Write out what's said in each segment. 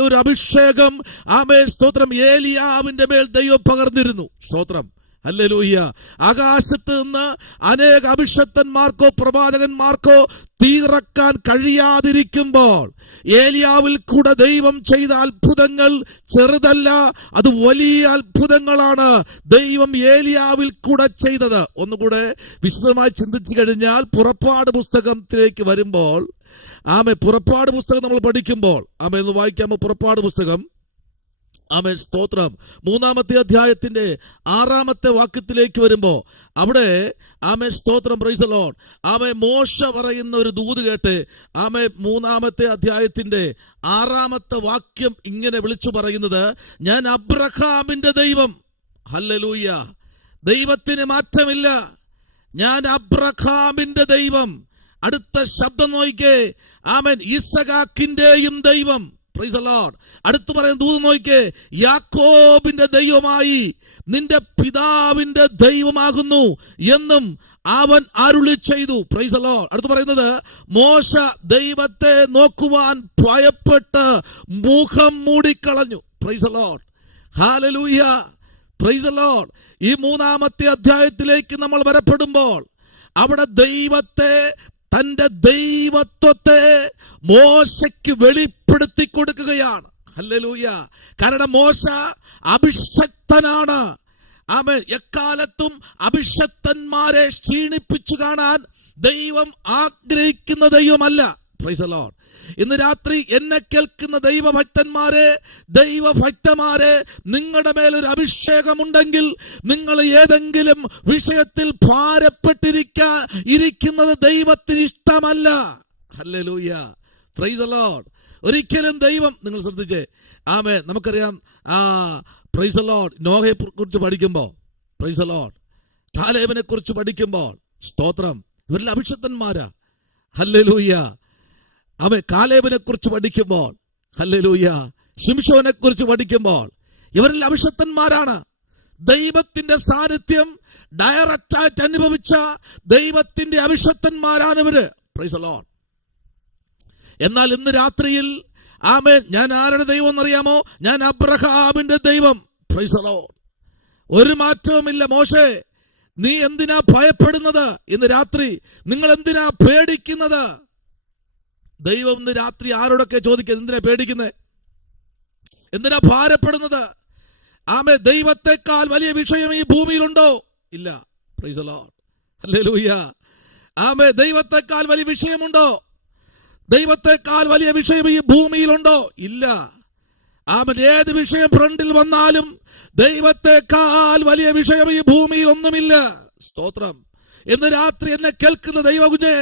ഒരു അഭിഷേകം ആമേൻ സ്തോത്രം ഏലിയാവിന്റെ മേൽ ദൈവം പകർന്നിരുന്നു. സ്തോത്രം, ഹല്ലേലൂയ. ആകാശത്ത് നിന്ന് അനേക അഭിഷക്തന്മാർക്കോ പ്രവാചകന്മാർക്കോ തീറക്കാൻ കഴിയാതിരിക്കുമ്പോൾ ഏലിയാവിൽ കൂടെ ദൈവം ചെയ്ത അത്ഭുതങ്ങൾ ചെറുതല്ല, അത് വലിയ അത്ഭുതങ്ങളാണ് ദൈവം ഏലിയാവിൽ കൂടെ ചെയ്തത്. ഒന്നുകൂടെ വിശദമായി ചിന്തിച്ചു കഴിഞ്ഞാൽ പുറപ്പാട് പുസ്തകത്തിലേക്ക് വരുമ്പോൾ പുറപ്പാട് പുസ്തകം നമ്മൾ പഠിക്കുമ്പോൾ ഒന്ന് വായിക്കാമോ? പുറപ്പാട് പുസ്തകം സ്തോത്രം 3-ാമത്തെ അധ്യായത്തിന്റെ 6-ാമത്തെ വാക്യത്തിലേക്ക് വരുമ്പോ അവിടെ സ്തോത്രം, പ്രൈസ് ദി ലോർഡ്, മോശ പറയുന്ന ഒരു ദൂത് കേട്ട് 3-ാമത്തെ അധ്യായത്തിന്റെ 6-ാമത്തെ വാക്യം ഇങ്ങനെ വിളിച്ചു പറയുന്നത്, ഞാൻ അബ്രഹാമിന്റെ ദൈവം. ഹല്ലേലൂയ. ദൈവത്തിന് മാറ്റമില്ല. ഞാൻ അബ്രഹാമിന്റെ ദൈവം. അടുത്ത ശബ്ദം നോക്കിക്കേ, ഈസഹാക്കിന്റെയും ദൈവം. Price the lord. അടുത്ത് പറയുന്ന ദൂത് നോക്കിക്കേ, യാക്കോബിന്റെ ദൈവമായി നിന്റെ പിതാവിന്റെ ദൈവമാകുന്നു എന്നും അവൻ അരുളി ചെയ്തു. Praise the lord. അടുത്ത് പറയുന്നത്, മോശ ദൈവത്തെ നോക്കുവാൻ ഭയപ്പെട്ട് മുഖം മൂടിക്കളഞ്ഞു. Praise the lord. Hallelujah. Praise the lord. ഈ 3-ാമത്തെ അധ്യായത്തിലേക്ക് നമ്മൾ വരപ്പെടുമ്പോൾ അവിടെ ദൈവത്തെ, തന്റെ ദൈവത്വത്തെ മോശയ്ക്ക് വെളിപ്പെടുത്തി കൊടുക്കുകയാണ്. ഹല്ലേലൂയ. കാരണം മോശ അഭിഷക്തനാണ്. എക്കാലത്തും അഭിഷക്തന്മാരെ ക്ഷീണിപ്പിച്ചു കാണാൻ ദൈവം ആഗ്രഹിക്കുന്ന ദൈവമല്ല. Price the Lord. ഇന്ന് രാത്രി എന്നെ കേൾക്കുന്ന ദൈവഭക്തന്മാരെ, നിങ്ങളുടെ മേലൊരു അഭിഷേകമുണ്ടെങ്കിൽ നിങ്ങൾ ഏതെങ്കിലും വിഷയത്തിൽ ഭാരപ്പെട്ടിരിക്കുന്നത് ദൈവത്തിന് ഇഷ്ടമല്ല. ഹല്ലേലൂയ. Praise the Lord. ഒരിക്കലും ദൈവം, നിങ്ങൾ ശ്രദ്ധിച്ചേ, നമുക്കറിയാം, പ്രൈസ് ദി ലോർഡ്, നോഹയെ കുറിച്ച് പഠിക്കുമ്പോൾ, പ്രൈസ് ദി ലോർഡ്, കാലേബിനെ കുറിച്ച് പഠിക്കുമ്പോൾ, സ്തോത്രം, ഇവരിൽ അഭിഷക്തന്മാരാ. ഹല്ലേലൂയ. കാലേബിനെ കുറിച്ച് പഠിക്കുമ്പോൾ, ഹല്ലേലൂയ, ശിംശോനെ കുറിച്ച് പഠിക്കുമ്പോൾ ഇവരിൽ അഭിഷക്തന്മാരാണ്. ദൈവത്തിന്റെ സാന്നിധ്യം ഡയറക്റ്റായിട്ട് അനുഭവിച്ച ദൈവത്തിന്റെ അഭിഷക്തന്മാരാണ് ഇവര്. Price the Lord. എന്നാൽ ഇന്ന് രാത്രിയിൽ ഞാൻ ആരുടെ ദൈവം എന്നറിയാമോ? ഞാൻ അബ്രഹാമിന്റെ ദൈവം. Price the lord. ഒരു മാറ്റവുമില്ല. മോശേ, നീ എന്തിനാ ഭയപ്പെടുന്നത്? ഇന്ന് രാത്രി നിങ്ങൾ എന്തിനാ പേടിക്കുന്നത്? ദൈവം ഇന്ന് രാത്രി ആരോടൊക്കെ ചോദിക്കുന്നത്, എന്തിനാ പേടിക്കുന്നത്? എന്തിനാ ഭാരപ്പെടുന്നത്? ദൈവത്തെക്കാൾ വലിയ വിഷയം ഈ ഭൂമിയിലുണ്ടോ? ഇല്ല. Price the lord. ഹല്ലേലൂയ. ദൈവത്തെക്കാൾ വലിയ വിഷയമുണ്ടോ? ദൈവത്തെക്കാൾ വലിയ വിഷയം ഈ ഭൂമിയിലുണ്ടോ? ഇല്ല. ഏത് വിഷയം ഫ്രണ്ടിൽ വന്നാലും ദൈവത്തെക്കാൾ വലിയ വിഷയം ഈ ഭൂമിയിൽ ഒന്നുമില്ല. സ്തോത്രം. ഇന്ന് രാത്രി എന്നെ കേൾക്കുന്ന ദൈവകുഞ്ഞേ,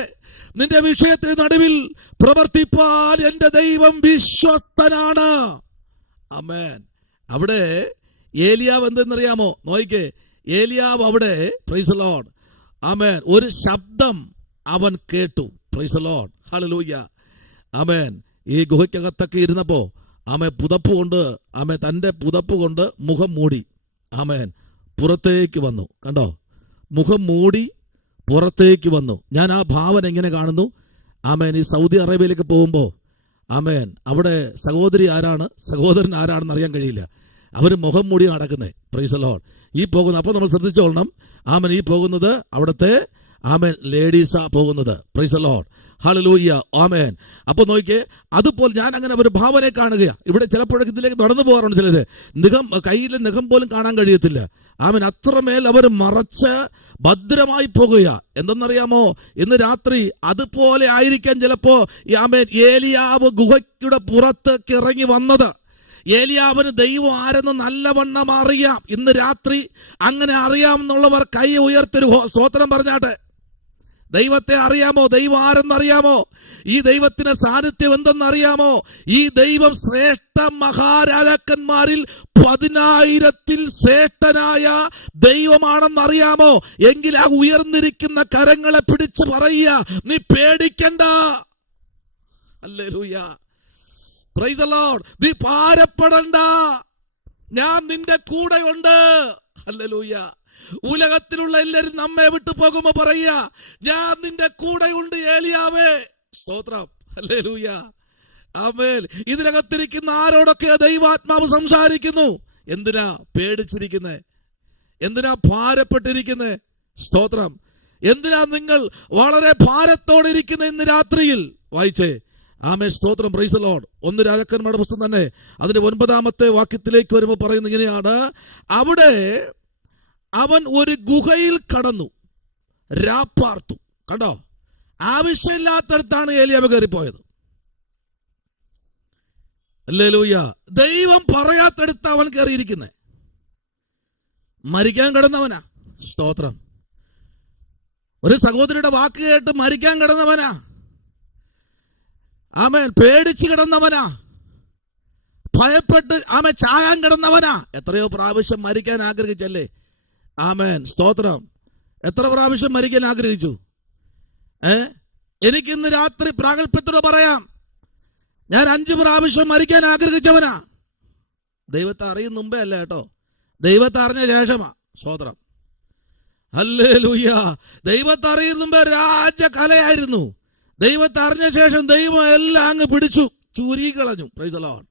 നിന്റെ വിഷയത്തിന് നടുവിൽ പ്രവർത്തിപ്പാൻ എന്റെ ദൈവം വിശ്വസ്തനാണ്. ആമേൻ. അവിടെ ഏലിയാവ് എന്തെന്നറിയാമോ? നോയിക്കേ, ഏലിയാവ് അവിടെ, പ്രൈസ് ദി ലോർഡ്, ആമേൻ, ഒരു ശബ്ദം അവൻ കേട്ടു. Price the lord. ഹല്ലേലൂയ. ആമേൻ. ഈ ഗുഹയ്ക്കകത്തൊക്കെ ഇരുന്നപ്പോ പുതപ്പ് കൊണ്ട് തന്റെ പുതപ്പ് കൊണ്ട് മുഖം മൂടി. ആമേൻ. പുറത്തേക്ക് വന്നു. കണ്ടോ? മുഖം മൂടി പുറത്തേക്ക് വന്നു. ഞാൻ ആ ഭാവന എങ്ങനെ കാണുന്നു? ഈ സൗദി അറേബ്യയിലേക്ക് പോകുമ്പോൾ അവിടെ സഹോദരി ആരാണ്, സഹോദരൻ ആരാണെന്ന് അറിയാൻ കഴിയില്ല. അവർ മുഖം മൂടി നടക്കുന്നേ. Praise the lord. ഈ പോകുന്ന, അപ്പോൾ നമ്മൾ ശ്രദ്ധിച്ചോളണം. ഈ പോകുന്നത് അവിടുത്തെ ലേഡീസാ പോകുന്നത്. Price the lord. ഹല്ലേലൂയ. ആമേൻ. അപ്പൊ നോക്കിയേ, അതുപോലെ ഞാൻ അങ്ങനെ ഒരു ഭാവനയെ കാണുകയാണ്. ഇവിടെ ചിലപ്പോഴൊക്കെ ഇതിലേക്ക് നടന്നു പോകാറുണ്ട് ചിലര്. കയ്യിലെ നഖം പോലും കാണാൻ കഴിയത്തില്ല. അത്രമേൽ അവർ മറച്ച് ഭദ്രമായി പോകുക. എന്തെന്നറിയാമോ? ഇന്ന് രാത്രി അതുപോലെ ആയിരിക്കാൻ ചിലപ്പോ ഏലിയാവ് ഗുഹയ്ക്കുടെ പുറത്തേക്ക് ഇറങ്ങി വന്നത്. ഏലിയാവിന് ദൈവം ആരെന്ന് നല്ലവണ്ണം അറിയാം. ഇന്ന് രാത്രി അങ്ങനെ അറിയാമെന്നുള്ളവർ കൈ ഉയർത്തൊരു സ്തോത്രം പറഞ്ഞാട്ടെ. ദൈവത്തെ അറിയാമോ? ദൈവം ആരെന്നറിയാമോ? ഈ ദൈവത്തിന്റെ സാന്നിധ്യം എന്തെന്നറിയാമോ? ഈ ദൈവം ശ്രേഷ്ഠ മഹാരാജാക്കന്മാരിൽ 10,000-ൽ ശ്രേഷ്ഠനായ ദൈവമാണെന്നറിയാമോ? എങ്കിൽ ആ ഉയർന്നിരിക്കുന്ന കരങ്ങളെ പിടിച്ച് പറയുക, നീ പേടിക്കണ്ട. ഹല്ലേലൂയ. Praise the Lord. നീ ഭാരപ്പെടണ്ട, ഞാൻ നിന്റെ കൂടെയുണ്ട്. ഹല്ലേലൂയ. ഉലകത്തിലുള്ള എല്ലാവരും നമ്മെ വിട്ടു പോകുമ്പോ പറയുക, ഞാൻ നിന്റെ കൂടെയുണ്ട് ഏലിയാവേ. സ്തോത്രം. ഹല്ലേലൂയ. ആമേൻ. ഇതിനകത്തിരിക്കുന്ന ആരോടൊക്കെ ദൈവാത്മാവ് സംസാരിക്കുന്നു. എന്തിനാ പേടിച്ചിരിക്കുന്നേ? എന്തിനാ ഭാരപ്പെട്ടിരിക്കുന്നേ? സ്തോത്രം. എന്തിനാ നിങ്ങൾ വളരെ ഭാരത്തോടെ ഇരിക്കുന്ന ഇന്ന് രാത്രിയിൽ? വായിച്ചേ. ആമേൻ, സ്തോത്രം. Praise the Lord. 1 രാജാക്കന്മാരുടെ പുസ്തകം തന്നെ അതിന്റെ 9-ാമത്തെ വാക്യത്തിലേക്ക് വരുമ്പോൾ പറയുന്നത് ഇങ്ങനെയാണ്: അവിടെ അവൻ ഒരു ഗുഹയിൽ കടന്നു രാപ്പാർത്തു. കണ്ടോ? ആവശ്യമില്ലാത്തടത്താണ് ഏലിയാവ് കയറിപ്പോയത്. ഹല്ലേലൂയ. ദൈവം പറയാത്തടുത്ത് അവൻ കയറിയിരിക്കുന്നേ. മരിക്കാൻ കിടന്നവനാ. സ്തോത്രം. ഒരു സഹോദരിയുടെ വാക്ക് കേട്ട് മരിക്കാൻ കിടന്നവനാ. ആമേൻ. പേടിച്ച് കിടന്നവനാ. ഭയപ്പെട്ട് ആമേൻ ചാകാൻ കിടന്നവനാ. എത്രയോ പ്രാവശ്യം മരിക്കാൻ ആഗ്രഹിച്ചല്ലേ? ആമേൻ, സ്തോത്രം. എത്ര പ്രാവശ്യം മരിക്കാൻ ആഗ്രഹിച്ചു? എനിക്കിന്ന് രാത്രി പ്രാഗൽഭ്യത്തോടെ പറയാം, ഞാൻ 5 പ്രാവശ്യം മരിക്കാൻ ആഗ്രഹിച്ചവനാ. ദൈവത്തെ അറിയുന്ന മുമ്പേ അല്ല കേട്ടോ, ദൈവത്തെ അറിഞ്ഞ ശേഷമാ. സ്തോത്രം. ഹല്ലേലൂയ. ദൈവത്തെ അറിയുന്ന മുമ്പേ രാജകലയായിരുന്നു. ദൈവത്തെ അറിഞ്ഞ ശേഷം ദൈവം എല്ലാം അങ്ങ് പിടിച്ചു ചുരുക്കളഞ്ഞു. Price the Lord.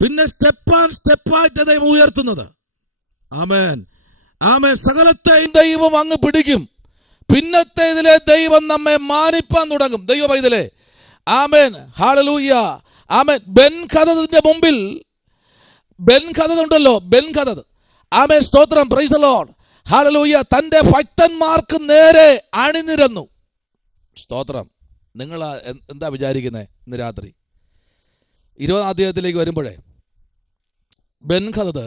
പിന്നെ സ്റ്റെപ്പായിട്ട് ദൈവം ഉയർത്തുന്നത്. ആമേൻ, ആമേൻ. സകലത്തെയും ദൈവം അങ്ങ് പിടിക്കും. പിന്നത്തെ ഇതിലെ ദൈവം നമ്മെ മാനിപ്പാൻ തുടങ്ങും. ദൈവ പൈതലേ, ആമേൻ, ഹല്ലേലൂയ. ആമേൻ. ബെൻഹദദിന്റെ മുമ്പിൽ ബെൻഹദദ് ഉണ്ടല്ലോ, ബെൻഹദദ്. ആമേൻ, സ്തോത്രം. Praise the lord. ഹല്ലേലൂയ. തന്റെ ഭക്തന്മാർക്ക് നേരെ അണിനിരന്നു. സ്തോത്രം. നിങ്ങൾ എന്താ വിചാരിക്കുന്നത്? ഇന്ന് രാത്രി 20-ാം അധ്യായത്തിലേക്ക് വരുമ്പോഴേ ബെൻഹദദ്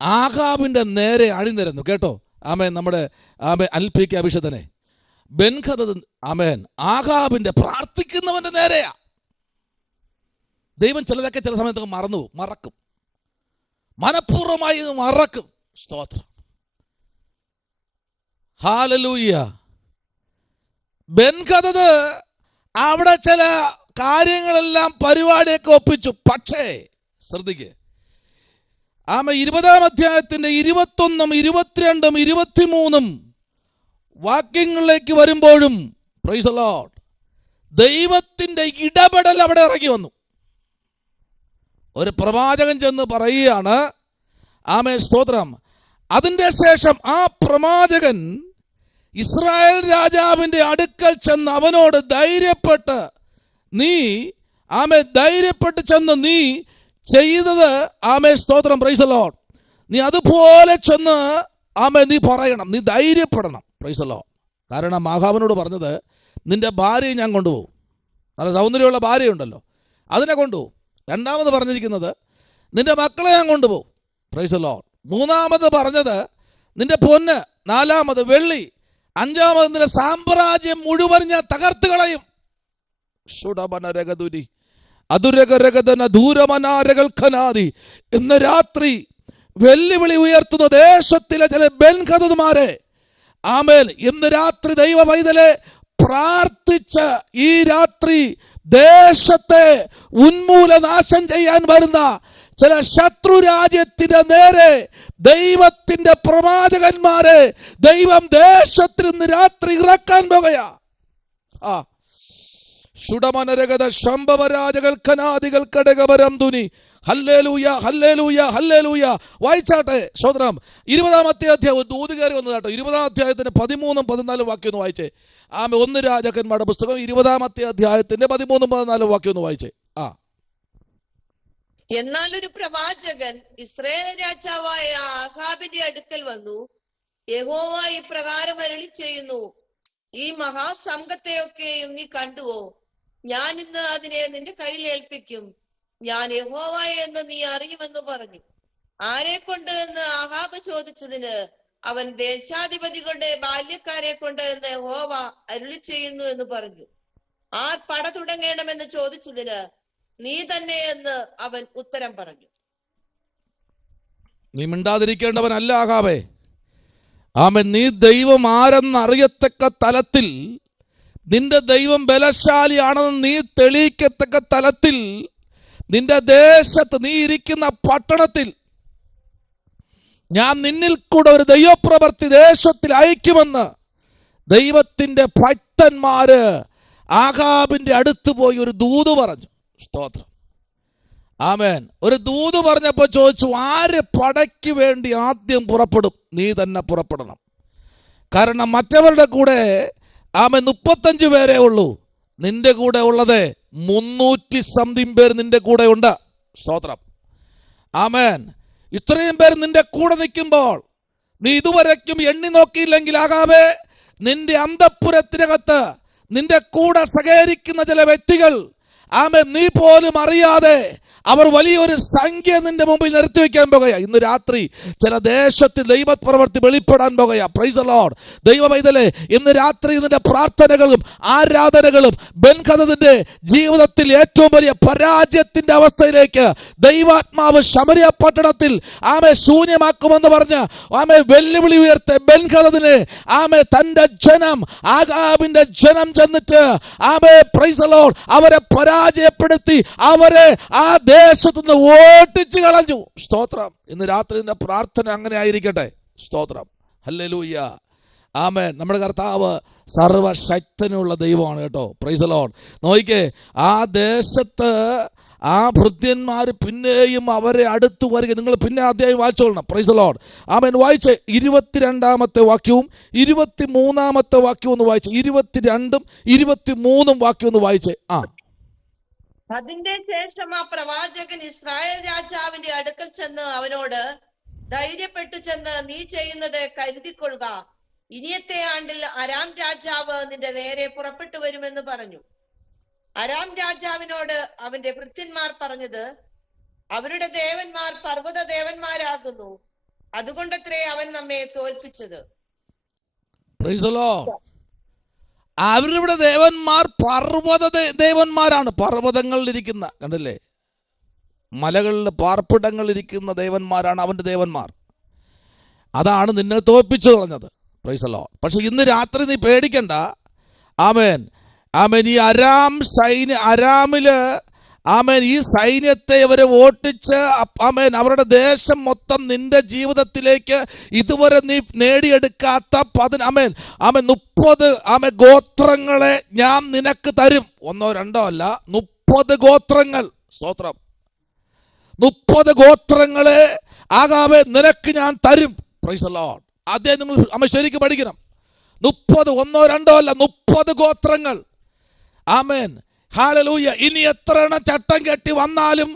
ആഹാബിന്റെ നേരെ അണിനിരന്നു. കേട്ടോ? ആമേൻ. നമ്മുടെ ആമേൻ അൽപിക്ക് അഭിഷേകനെ ബെൻഹദദ് ആമേൻ ആഹാബിന്റെ പ്രാർത്ഥിക്കുന്നവന്റെ നേരെയാ. ദൈവം ചിലതൊക്കെ ചില സമയത്തൊക്കെ മറക്കും, മനഃപൂർവ്വമായി മറക്കും. സ്തോത്രം. ഹല്ലേലൂയ. ബെൻഹദദ് അവിടെ ചില കാര്യങ്ങളെല്ലാം പരിപാടിയൊക്കെ ഒപ്പിച്ചു. പക്ഷേ ശ്രദ്ധിക്കുക, ആമേൻ 20-ാം അധ്യായത്തിന്റെ 21, 22, 23 വാക്യങ്ങളിലേക്ക് വരുമ്പോഴും പ്രൈസ് ദി ലോർഡ് ദൈവത്തിന്റെ ഇടപെടൽ അവിടെ ഇറങ്ങി വന്നു. ഒരു പ്രവാചകൻ ചെന്ന് പറയുകയാണ്. ആമേൻ, സ്തോത്രം. അതിന്റെ ശേഷം ആ പ്രവാചകൻ ഇസ്രായേൽ രാജാവിന്റെ അടുക്കൽ ചെന്ന് അവനോട് ധൈര്യപ്പെട്ട് ചെന്ന് നീ ചെയ്തത്, ആമേൻ, സ്തോത്രം. Praise the Lord. നീ അതുപോലെ ചെന്ന് ആമേൻ നീ പറയണം, നീ ധൈര്യപ്പെടണം. Price the Lord. കാരണം ആഹാബിനോട് പറഞ്ഞത്, നിന്റെ ഭാര്യയെ ഞാൻ കൊണ്ടുപോകും. നല്ല സൗന്ദര്യമുള്ള ഭാര്യയുണ്ടല്ലോ, അതിനെ കൊണ്ടുപോകും. രണ്ടാമത് പറഞ്ഞിരിക്കുന്നത്, നിന്റെ മക്കളെ ഞാൻ കൊണ്ടുപോകും. Price the Lord. മൂന്നാമത് പറഞ്ഞത്, നിന്റെ പൊന്ന്. നാലാമത് വെള്ളി. അഞ്ചാമത് നിന്റെ സാമ്രാജ്യം മുഴുവൻ ഞാൻ തകർത്ത് കളയും. ഇന്ന് രാത്രി വെല്ലുവിളി ഉയർത്തുന്ന ദേശത്തിലെ ചില ബെൻഹദദ്മാരെ, ആമേൻ, ഇന്ന് രാത്രി ദൈവ പൈതലെ പ്രാർത്ഥിച്ച് ഈ രാത്രി ദേശത്തെ ഉന്മൂലനാശം ചെയ്യാൻ വരുന്ന ചില ശത്രു രാജ്യത്തിന്റെ നേരെ ദൈവത്തിന്റെ പ്രവാചകന്മാരെ ദൈവം ദേശത്തിൽ ഇന്ന് രാത്രി ഇറക്കാൻ പോകുകയാ. ശുഡമനരഗത ശംഭവരാജകൾ കനാദികൾ കടകപരം തുനി. Hallelujah, hallelujah, hallelujah. വായിച്ചാട്ടെ. സ്തോത്രം. 20-ാം അധ്യായം ദൂത് കയറി വന്നു കേട്ടോ. 20-ാം അധ്യായത്തിന്റെ 13, 14 വാക്യം ഒന്ന് വായിച്ചേ. 1 രാജാക്കന്മാരുടെ പുസ്തകം 20-ാമത്തെ അധ്യായത്തിന്റെ 13, 14 വാക്യം ഒന്ന് വായിച്ചേ. എന്നാൽ ഒരു പ്രവാചകൻ ഇസ്രായേൽ രാജാവായ ആഹാബിന്റെ അടുക്കൽ വന്നു, യഹോവ ഇപ്രകാരം അരുളി ചെയ്യുന്നു, ഈ മഹാസംഘത്തെയൊക്കെയും നീ കണ്ടുവോ? ഞാൻ ഇന്ന് അതിനെ നിന്റെ കയ്യിൽ ഏൽപ്പിക്കും. ഞാൻ യഹോവ എന്ന് നീ അറിയുമെന്ന് പറഞ്ഞു. ആരെ കൊണ്ട് എന്ന് ആഹാബ് ചോദിച്ചതിന് അവൻ ദേശാധിപതികളുടെ ബാല്യക്കാരെ കൊണ്ട് എന്ന് യഹോവ അരുളി ചെയ്യുന്നു എന്ന് പറഞ്ഞു. ആർ പട തുടങ്ങണമെന്ന് ചോദിച്ചതിന് നീ തന്നെ എന്ന് അവൻ ഉത്തരം പറഞ്ഞു. നീ മിണ്ടാതിരിക്കേണ്ടവനല്ല ആഹാബേ. ആമേൻ. നീ ദൈവം ആരെന്നറിയത്തക്ക തലത്തിൽ, നിന്റെ ദൈവം ബലശാലിയാണെന്ന് നീ തെളിയിക്കത്തക്ക തലത്തിൽ, നിന്റെ ദേശത്ത് നീ ഇരിക്കുന്ന പട്ടണത്തിൽ ഞാൻ നിന്നിൽ കൂടെ ഒരു ദൈവപ്രവൃത്തി ദേശത്തിൽ അയക്കുമെന്ന് ദൈവത്തിന്റെ ഭക്തന്മാര് ആഹാബിന്റെ അടുത്ത് പോയി ഒരു ദൂത് പറഞ്ഞു. സ്തോത്രം. ആമേൻ. ഒരു ദൂത് പറഞ്ഞപ്പോൾ ചോദിച്ചു, ആര് പടയ്ക്ക് വേണ്ടി ആദ്യം പുറപ്പെടും? നീ തന്നെ പുറപ്പെടണം. കാരണം മറ്റവരുടെ കൂടെ 35 പേരേ ഉള്ളൂ. നിന്റെ കൂടെ ഉള്ളത് 300 സംതിങ് പേര് നിന്റെ കൂടെ ഉണ്ട്. സ്തോത്രം. ആമേൻ. ഇത്രയും പേര് നിന്റെ കൂടെ നിൽക്കുമ്പോൾ നീ ഇതുവരയ്ക്കും എണ്ണി നോക്കിയില്ലെങ്കിൽ ആകാവേ, നിന്റെ അന്തഃപുരത്തിനകത്ത് നിന്റെ കൂടെ സഹകരിക്കുന്ന ചില വ്യക്തികൾ, ആമേൻ, നീ പോലും അറിയാതെ അവർ വലിയൊരു സംഖ്യ നിന്റെ മുമ്പിൽ നിർത്തി വയ്ക്കാൻ പോകുക. ഇന്ന് രാത്രി ചില ദേശത്തിൽ ദൈവപ്രവൃത്തി വെളിപ്പെടാൻ പോകുക. Price the Lord. ദൈവ പൈതലേ, ഇന്ന് രാത്രി നിന്റെ പ്രാർത്ഥനകളും ആരാധനകളും ബെൻഖദദിന്റെ ജീവിതത്തിൽ ഏറ്റവും വലിയ പരാജയത്തിന്റെ അവസ്ഥയിലേക്ക് ദൈവാത്മാവ് ശമരിയ പട്ടണത്തിൽ ശൂന്യമാക്കുമെന്ന് പറഞ്ഞ് വെല്ലുവിളി ഉയർത്തെ ബെൻഖദദിനെ തന്റെ ജനം, ആഹാബിന്റെ ജനം ചെന്നിട്ട് പ്രൈസ് ദി ലോർഡ് അവരെ പരാജയപ്പെടുത്തി അവരെ ആ ദേശത്തുനിന്ന് ഓട്ടിച്ചു കളഞ്ഞു. സ്തോത്രം. ഇന്ന് രാത്രി നിന്റെ പ്രാർത്ഥന അങ്ങനെ ആയിരിക്കട്ടെ. സ്തോത്രം. ഹല്ലേലൂയ. ആമേൻ. നമ്മുടെ കർത്താവ് സർവശക്തനുള്ള ദൈവമാണ് കേട്ടോ. Price the Lord. നോക്കിക്കേ, ആ ദേശത്ത് ആ ഭൃത്യന്മാർ പിന്നെയും അവരെ അടുത്ത് വരിക. നിങ്ങൾ പിന്നെ അധ്യായം വായിച്ചോളണം. Praise the lord. ആമേൻ. വായിച്ച് 22-ാമത്തെ വാക്യവും 23-ാമത്തെ വാക്യവും ഒന്ന് വായിച്ച്. 22-ഉം 23-ഉം വാക്യം ഒന്ന് വായിച്ച്. അതിന്റെ ശേഷം ആ പ്രവാചകൻ ഇസ്രായേൽ രാജാവിന്റെ അടുക്കൽ ചെന്ന് അവനോട് ധൈര്യപ്പെട്ടു ചെന്ന്, നീ ചെയ്യുന്നത് കരുതിക്കൊള്ളുക, ഇനിയത്തെ ആണ്ടിൽ അരാം രാജാവ് നിന്റെ നേരെ പുറപ്പെട്ടു വരുമെന്ന് പറഞ്ഞു. അരാം രാജാവിനോട് അവന്റെ ഭൃത്യന്മാർ പറഞ്ഞത്, അവരുടെ ദേവന്മാർ പർവ്വത ദേവന്മാരാകുന്നു, അതുകൊണ്ടത്രേ അവൻ നമ്മെ തോൽപ്പിച്ചത്. അവരുടെ ദേവന്മാർ പർവ്വത ദേവന്മാരാണ്. പർവ്വതങ്ങളിലിരിക്കുന്ന, കണ്ടില്ലേ, മലകളിൽ പാർപ്പിടങ്ങളിലിരിക്കുന്ന ദേവന്മാരാണ് അവന്റെ ദേവന്മാർ. അതാണ് നിന്നെ തോൽപ്പിച്ചു കളഞ്ഞത്. Price the Lord. പക്ഷെ ഇന്ന് രാത്രി നീ പേടിക്കണ്ട. ആമേൻ. ആമേൻ. ഈ അരാമില് ആമേൻ ഈ സൈന്യത്തെ ഇവരെ ഓട്ടിച്ച് ആമേൻ അവരുടെ ദേശം മൊത്തം നിന്റെ ജീവിതത്തിലേക്ക് ഇതുവരെ നീ നേടിയെടുക്കാത്ത 30 ഗോത്രങ്ങളെ ഞാൻ നിനക്ക് തരും. 1 2 അല്ല, 30 ഗോത്രങ്ങൾ. സ്തോത്രം. 30 ഗോത്രങ്ങളെ ആകാവേ നിനക്ക് ഞാൻ തരും. Price the Lord. ആദ്യം നിങ്ങൾ ശരിക്കും പഠിക്കണം. 30 1 2 അല്ല, 30 ഗോത്രങ്ങൾ. ആമേൻ. ഹല്ലേലൂയ. ഇനി എത്ര എണ്ണം ചട്ടം കെട്ടി വന്നാലും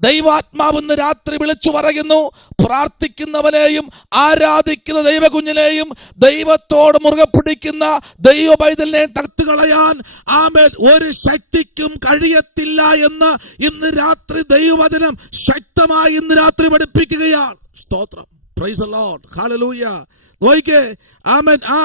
ദൈവാത്മാവ് ഇന്ന് രാത്രി വിളിച്ചു പറയുന്നു, പ്രാർത്ഥിക്കുന്നവനെയും ആരാധിക്കുന്ന ദൈവകുഞ്ഞിനെയും ദൈവത്തോട് മുറുകെ പിടിക്കുന്ന ദൈവ പൈതലിനെയും തകർത്തുകളയാൻ ആമേൻ ഒരു ശക്തിക്കും കഴിയത്തില്ല എന്ന് ഇന്ന് രാത്രി ദൈവവചനം ശക്തമായി ഇന്ന് രാത്രി പഠിപ്പിക്കുകയാണ്. സ്തോത്രം. Praise the lord. ഹല്ലേലൂയ. നോക്കിക്കേ, ആമേൻ. ആ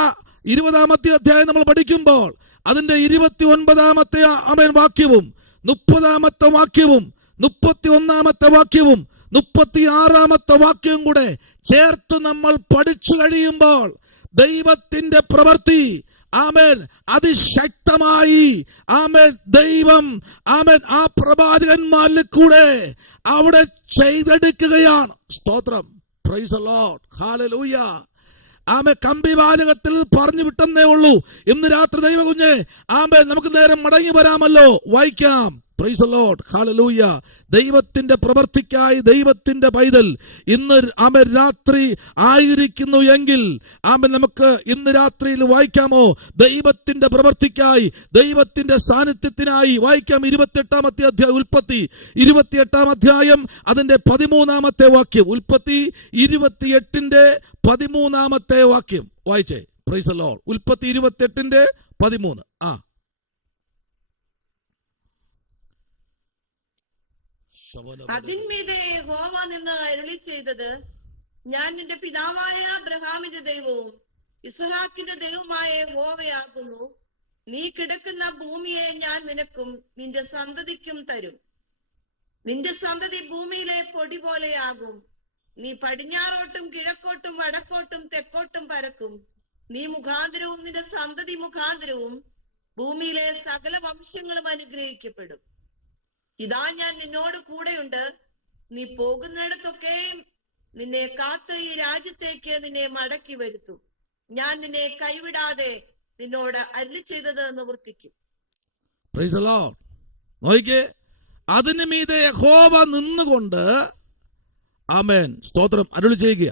20-ാമത്തെ അധ്യായം നമ്മൾ പഠിക്കുമ്പോൾ അതിന്റെ 29-ാമത്തെ ആമേൻ വാക്യവും 30-ാമത്തെ വാക്യവും 31-ാമത്തെ വാക്യവും 36-ാമത്തെ വാക്യവും കൂടെ ചേർത്ത് നമ്മൾ പഠിച്ചു കഴിയുമ്പോൾ ദൈവത്തിന്റെ പ്രവൃത്തി ആമേൻ അതിശക്തമായി ആമേൻ ദൈവം ആമേൻ ആ പ്രവാചകന്മാരിൽ കൂടെ അവിടെ ചെയ്തെടുക്കുകയാണ്. സ്തോത്രം. Praise the lord. ഹല്ലേലൂയ. കമ്പിവാചകത്തിൽ പറഞ്ഞു വിട്ടെന്നേ ഉള്ളൂ. ഇന്ന് രാത്രി ദൈവകുഞ്ഞെ ആമേൻ നമുക്ക് നേരം മടങ്ങി വരാമല്ലോ. വായിക്കാം. Price the lord. ഹല്ലേലൂയ. ദൈവത്തിന്റെ പ്രവൃത്തിക്കായി ദൈവത്തിന്റെ പൈതൽ ഇന്ന് ആമേൻ രാത്രി ആയിരിക്കുന്നു എങ്കിൽ ആമേൻ നമുക്ക് ഇന്ന് രാത്രിയിൽ വായിക്കാമോ? ദൈവത്തിന്റെ പ്രവൃത്തിക്കായി ദൈവത്തിന്റെ സാന്നിധ്യത്തിനായി വായിക്കാം. 28-ാമത്തെ അധ്യായം ഉൽപ്പത്തി 28-ാം അധ്യായം അതിന്റെ 13-ാമത്തെ വാക്യം. ഉൽപ്പത്തി 28-ന്റെ 13-ാമത്തെ വാക്യം വായിച്ചേ. Price the Lord. ഉൽപ്പത്തി 28-ന്റെ 13. അതിന്മീതെ യഹോവ നിന്ന് അരുളി ചെയ്തത്, ഞാൻ നിന്റെ പിതാവായ അബ്രഹാമിന്റെ ദൈവവും ഇസ്ഹാക്കിന്റെ ദൈവമായ യഹോവയാകുന്നു. നീ കിടക്കുന്ന ഭൂമിയെ ഞാൻ നിനക്കും നിന്റെ സന്തതിക്കും തരും. നിന്റെ സന്തതി ഭൂമിയിലെ പൊടി പോലെയാകും. നീ പടിഞ്ഞാറോട്ടും കിഴക്കോട്ടും വടക്കോട്ടും തെക്കോട്ടും പരക്കും. നീ മുഖാന്തരവും നിന്റെ സന്തതി മുഖാന്തരവും ഭൂമിയിലെ സകല വംശങ്ങളും അനുഗ്രഹിക്കപ്പെടും. ഇതാ ഞാൻ നിന്നോട് കൂടെയുണ്ട്. നീ പോകുന്നിടത്തൊക്കെയും നിന്നെ കാത്ത് ഈ രാജ്യത്തേക്ക് നിന്നെ മടക്കി വരുത്തും. ഞാൻ നിന്നെ കൈവിടാതെ നിന്നോട് അരുളി ചെയ്തത് നിവർത്തിക്കും. Price the Lord. നോക്കിക്കേ, അതിന് മീതെ യഹോവ നിന്നുകൊണ്ട് ആമേൻ സ്തോത്രം അരുളി ചെയ്യുക.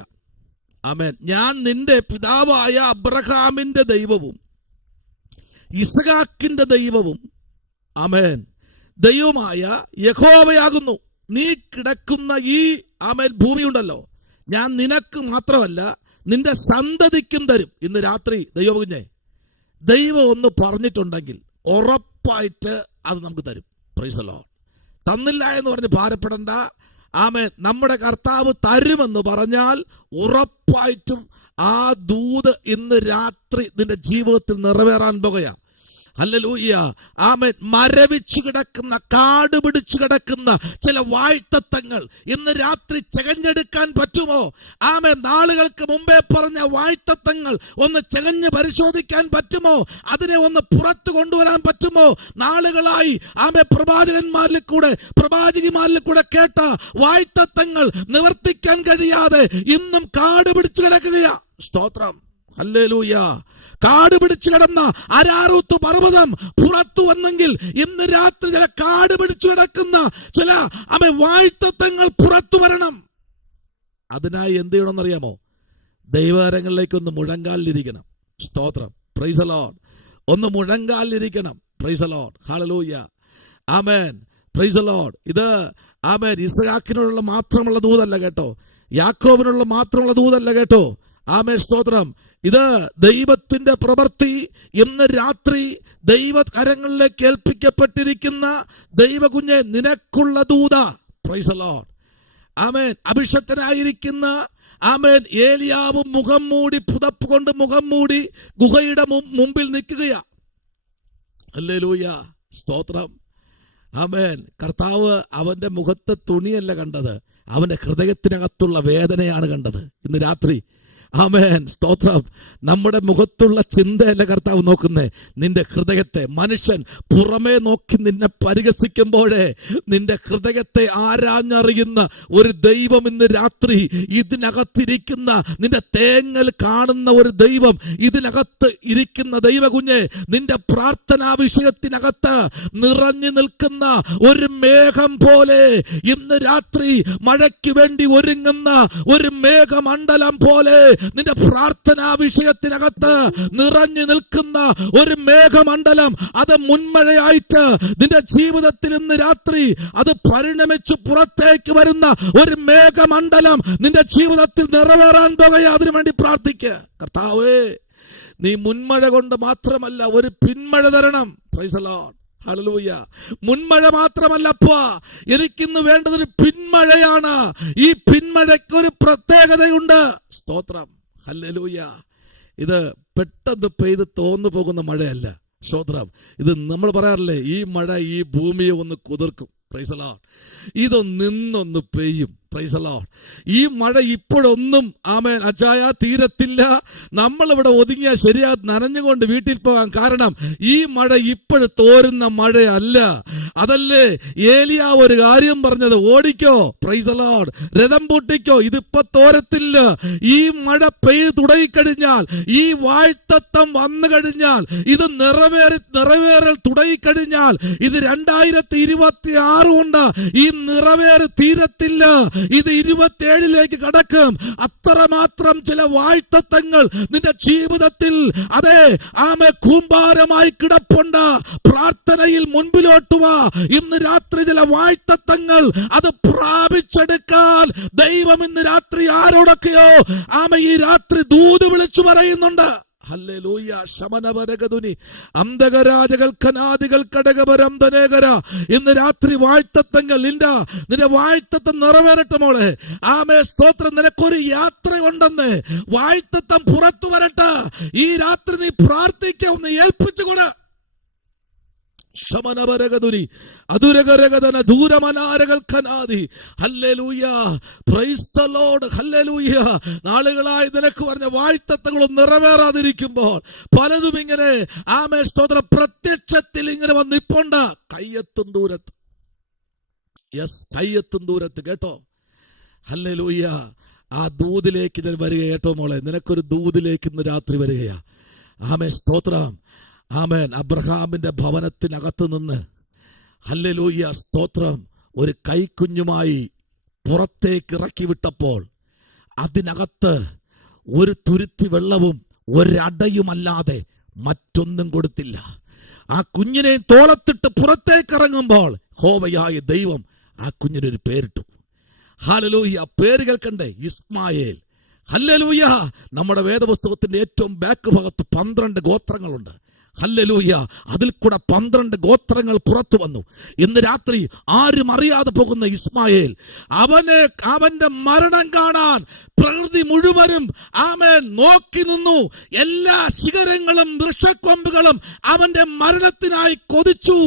ആമേൻ, ഞാൻ നിന്റെ പിതാവായ അബ്രഹാമിന്റെ ദൈവവും ഇസ്ഹാക്കിന്റെ ദൈവവും ആമേൻ ദൈവമായ യഹോവയാകുന്നു. നീ കിടക്കുന്ന ഈ ആമേൻ ഭൂമിയുണ്ടല്ലോ, ഞാൻ നിനക്ക് മാത്രമല്ല നിന്റെ സന്തതിക്കും തരും. ഇന്ന് രാത്രി ദൈവകുഞ്ഞെ, ദൈവം ഒന്ന് പറഞ്ഞിട്ടുണ്ടെങ്കിൽ ഉറപ്പായിട്ട് അത് നമുക്ക് തരും. Price the Lord. തന്നില്ല എന്ന് പറഞ്ഞ് ഭാരപ്പെടണ്ട. ആമേൻ, നമ്മുടെ കർത്താവ് തരുമെന്ന് പറഞ്ഞാൽ ഉറപ്പായിട്ടും ആ ദൂത് ഇന്ന് രാത്രി നിന്റെ ജീവിതത്തിൽ നിറവേറാൻ പോകുകയാണ്. ഹല്ലേലൂയ. ആമേൻ. മരവിച്ചു കിടക്കുന്ന, കാട് പിടിച്ചു കിടക്കുന്ന ചില വാഴ്ത്തത്വങ്ങൾ ഇന്ന് രാത്രി ചകഞ്ഞെടുക്കാൻ പറ്റുമോ? ആമേൻ. നാളുകൾക്ക് മുമ്പേ പറഞ്ഞ വാഴ്ത്തത്വങ്ങൾ ഒന്ന് ചകഞ്ഞ് പരിശോധിക്കാൻ പറ്റുമോ? അതിനെ ഒന്ന് പുറത്തു കൊണ്ടുവരാൻ പറ്റുമോ? നാളുകളായി ആമേൻ പ്രവാചകന്മാരിൽ കൂടെ, പ്രവാചകിമാരിൽ കൂടെ കേട്ട വാഴ്ത്തത്വങ്ങൾ നിവർത്തിക്കാൻ കഴിയാതെ ഇന്നും കാട് പിടിച്ചു കിടക്കുകയാ. സ്തോത്രം. ഹല്ലേലൂയ. കാട് പിടിച്ചു കിടന്ന അരാറൂത്ത് പർവ്വതം പുറത്തു വന്നെങ്കിൽ ഇന്ന് രാത്രി ചില കാട് പിടിച്ചു കിടക്കുന്ന ചില വാഴ്ത്തത്വങ്ങൾ പുറത്തു വരണം. അതിനായി എന്ത് ചെയ്യണമെന്നറിയാമോ? ദൈവകരങ്ങളിലേക്കൊന്ന് മുഴങ്കാലിലിരിക്കണം. സ്തോത്രം. Praise the lord. ഒന്ന് മുഴങ്കാലിലിരിക്കണം. Praise the lord. Hallelujah. Amen. Praise the lord. ഇത് ആമേൻ ഇസ്ഹാക്കിനുള്ള മാത്രമുള്ള ദൂതല്ല കേട്ടോ, യാക്കോബിനുള്ള മാത്രമുള്ള ദൂതല്ല കേട്ടോ. ആമേൻ. സ്തോത്രം. ഇത് ദൈവത്തിന്റെ പ്രവൃത്തി ഇന്ന് രാത്രി ദൈവകരങ്ങളിലേക്ക് ഏൽപ്പിക്കപ്പെട്ടിരിക്കുന്ന ദൈവകുഞ്ഞെ നിനക്കുള്ള ദൂത. Praise the lord. ആമേൻ. അഭിഷക്തനായിരിക്കുന്ന ആമേൻ ഏലിയാവും മുഖം മൂടി, പുതപ്പ് കൊണ്ട് മുഖം മൂടി ഗുഹയുടെ മുമ്പിൽ നിൽക്കുകയാ. ഹല്ലേലൂയ. സ്തോത്രം. ആമേൻ. കർത്താവ് അവന്റെ മുഖത്തെ തുണിയല്ല കണ്ടത്, അവന്റെ ഹൃദയത്തിനകത്തുള്ള വേദനയാണ് കണ്ടത്. ഇന്ന് രാത്രി ആമേൻ. സ്തോത്രം. നമ്മുടെ മുഖത്തുള്ള ചിന്തയല്ല കർത്താവ് നോക്കുന്നേ, നിന്റെ ഹൃദയത്തെ. മനുഷ്യൻ പുറമേ നോക്കി നിന്നെ പരിഹസിക്കുമ്പോഴേ നിന്റെ ഹൃദയത്തെ ആരാഞ്ഞറിയുന്ന ഒരു ദൈവം ഇന്ന് രാത്രി ഇതിനകത്തിരിക്കുന്ന, നിന്റെ തേങ്ങൽ കാണുന്ന ഒരു ദൈവം ഇതിനകത്ത് ഇരിക്കുന്ന ദൈവകുഞ്ഞെ, നിന്റെ പ്രാർത്ഥനാ വിഷയത്തിനകത്ത് നിറഞ്ഞു നിൽക്കുന്ന ഒരു മേഘം പോലെ ഇന്ന് രാത്രി മഴയ്ക്ക് വേണ്ടി ഒരുങ്ങുന്ന ഒരു മേഘമണ്ഡലം പോലെ നിന്റെ പ്രാർത്ഥനാ വിഷയത്തിനകത്ത് നിറഞ്ഞു നിൽക്കുന്ന ഒരു മേഘമണ്ഡലം, അത് മുൻമഴയായിട്ട് നിന്റെ ജീവിതത്തിൽ ഇന്ന് രാത്രി അത് പരിണമിച്ചു പുറത്തേക്ക് വരുന്ന ഒരു മേഘമണ്ഡലം നിന്റെ ജീവിതത്തിൽ നിറവേറാൻ പോകുകയാ. അതിനുവേണ്ടി പ്രാർത്ഥിക്കുക. കർത്താവേ, നീ മുൻമഴ കൊണ്ട് മാത്രമല്ല ഒരു പിന്മഴ തരണം. Price the lord. ഹല്ലേലൂയ. മുൻമഴ മാത്രമല്ലപ്പാ, എനിക്കിന്ന് വേണ്ടതൊരു പിന്മഴയാണ്. ഈ പിന്മഴയ്ക്ക് ഒരു പ്രത്യേകതയുണ്ട്. സ്തോത്രം. ഹല്ലേലൂയ. ഇത് പെട്ടെന്ന് പെയ്ത് തോന്നു പോകുന്ന മഴയല്ല. സ്തോത്രം. ഇത് നമ്മൾ പറയാറില്ലേ, ഈ മഴ ഈ ഭൂമിയെ ഒന്ന് കുതിർക്കും. Price the Lord. ഇതൊന്ന് നിന്നൊന്ന് പെയ്യും. Price the lord. ഈ മഴ ഇപ്പോഴൊന്നും ആമേൻ അച്ചായ തീരത്തില്ല. നമ്മളിവിടെ ഒതുങ്ങിയാൽ ശരിയാ നനഞ്ഞുകൊണ്ട് വീട്ടിൽ പോകാൻ. കാരണം ഈ മഴ ഇപ്പോഴും തോരുന്ന മഴയല്ല. അതല്ലേ ഏലിയാവ് ഒരു കാര്യം പറഞ്ഞത്, ഓടിക്കോ. Price the Lord. രഥം പൂട്ടിക്കോ, ഇതിപ്പോ തോരത്തില്ല. ഈ മഴ പെയ്ത് തുടങ്ങിക്കഴിഞ്ഞാൽ, ഈ വാഴ്ത്തത്വം വന്നു കഴിഞ്ഞാൽ, ഇത് നിറവേറൽ തുടങ്ങിക്കഴിഞ്ഞാൽ, ഇത് 2026 കൊണ്ട് ഈ നിറവേറ് തീരത്തില്ല. ഇത് 27ലേക്ക് കടക്കും. അത്രമാത്രം ചില വാഴ്ത്തത്വങ്ങൾ നിന്റെ ജീവിതത്തിൽ അതെ ആമേ കൂമ്പാരമായി കിടപ്പുണ്ട്. പ്രാർത്ഥനയിൽ മുൻപിലോട്ട് വാ. ഇന്ന് രാത്രി ചില വാഴ്ത്തത്വങ്ങൾ അത് പ്രാപിച്ചെടുക്കാൻ ദൈവം ഇന്ന് രാത്രി ആരോടൊക്കെയോ ആമേ ഈ രാത്രി ദൂത് വിളിച്ചു പറയുന്നുണ്ട്. ഹല്ലേലൂയ. ശമനവരഗതുനി അന്തകരാജകൾ ഖനാദികൾ കടകപരം ധനേകര. ഇന്ന് രാത്രി വാഴ്ത്തത്വങ്ങൾ നിന്റെ വാഴ്ത്തത്വം നിറവേറട്ടെ മോളെ. ആമേ. സ്തോത്രം. നിനക്കൊരു യാത്രയുണ്ടെന്ന്, വാഴ്ത്തത്വം പുറത്തു വരട്ടെ. ഈ രാത്രി നീ പ്രാർത്ഥിക്കുക, ഒന്ന് ഏൽപ്പിച്ചുകൊട്. ശമനവരഗതുനി അതുരകരഗദന ദൂരമനാരകൾ ഖനാദി. Hallelujah. Praise the lord. Hallelujah. നാളുകളായി നിനക്ക് പറഞ്ഞ വാഴ്ത്തത്വങ്ങളും നിറവേറാതിരിക്കുമ്പോൾ പലതും ഇങ്ങനെ ആമേ സ്തോത്രം പ്രത്യക്ഷത്തിൽ ഇങ്ങനെ വന്നിപ്പുണ്ട്. കയ്യെത്തും ദൂരത്ത്. യെസ്, കയ്യെത്തും ദൂരത്ത്. കേട്ടോ. ഹല്ലേലൂയ. ആ ദൂതിലേക്ക് ഞാൻ വരിക. കേട്ടോ മോളെ, നിനക്കൊരു ദൂതിലേക്ക് ഇന്ന് രാത്രി വരികയാ. ആമേ സ്തോത്രം. ആമേൻ. അബ്രഹാമിന്റെ ഭവനത്തിനകത്ത് നിന്ന് ഹല്ലേലൂയ, സ്തോത്രം, ഒരു കൈക്കുഞ്ഞുമായി പുറത്തേക്ക് ഇറക്കി വിട്ടപ്പോൾ അതിനകത്ത് ഒരു തുരുത്തി വെള്ളവും ഒരടയുമല്ലാതെ മറ്റൊന്നും കൊടുത്തില്ല. ആ കുഞ്ഞിനെ തോളത്തിട്ട് പുറത്തേക്ക് ഇറങ്ങുമ്പോൾ യഹോവയായ ദൈവം ആ കുഞ്ഞിനൊരു പേരിട്ടു. ഹല്ലേലൂയ, പേര് കേൾക്കണ്ടേ? ഇസ്മായേൽ. ഹല്ലേലൂയ. നമ്മുടെ വേദപുസ്തകത്തിന്റെ ഏറ്റവും ബാക്ക് ഭാഗത്ത് 12 ഗോത്രങ്ങളുണ്ട്. ഹല്ലേലൂയ. അതിൽ കൂടെ 12 ഗോത്രങ്ങൾ പുറത്തു വന്നു. ഇന്ന് രാത്രി ആരും അറിയാതെ പോകുന്ന ഇസ്മായേൽ, അവന്റെ മരണം കാണാൻ പ്രകൃതി മുഴുവനും ആമേൻ നോക്കി നിന്നു. എല്ലാ ശിഖരങ്ങളും വൃക്ഷക്കൊമ്പുകളും അവന്റെ മരണത്തിനായി കൊതിച്ചു.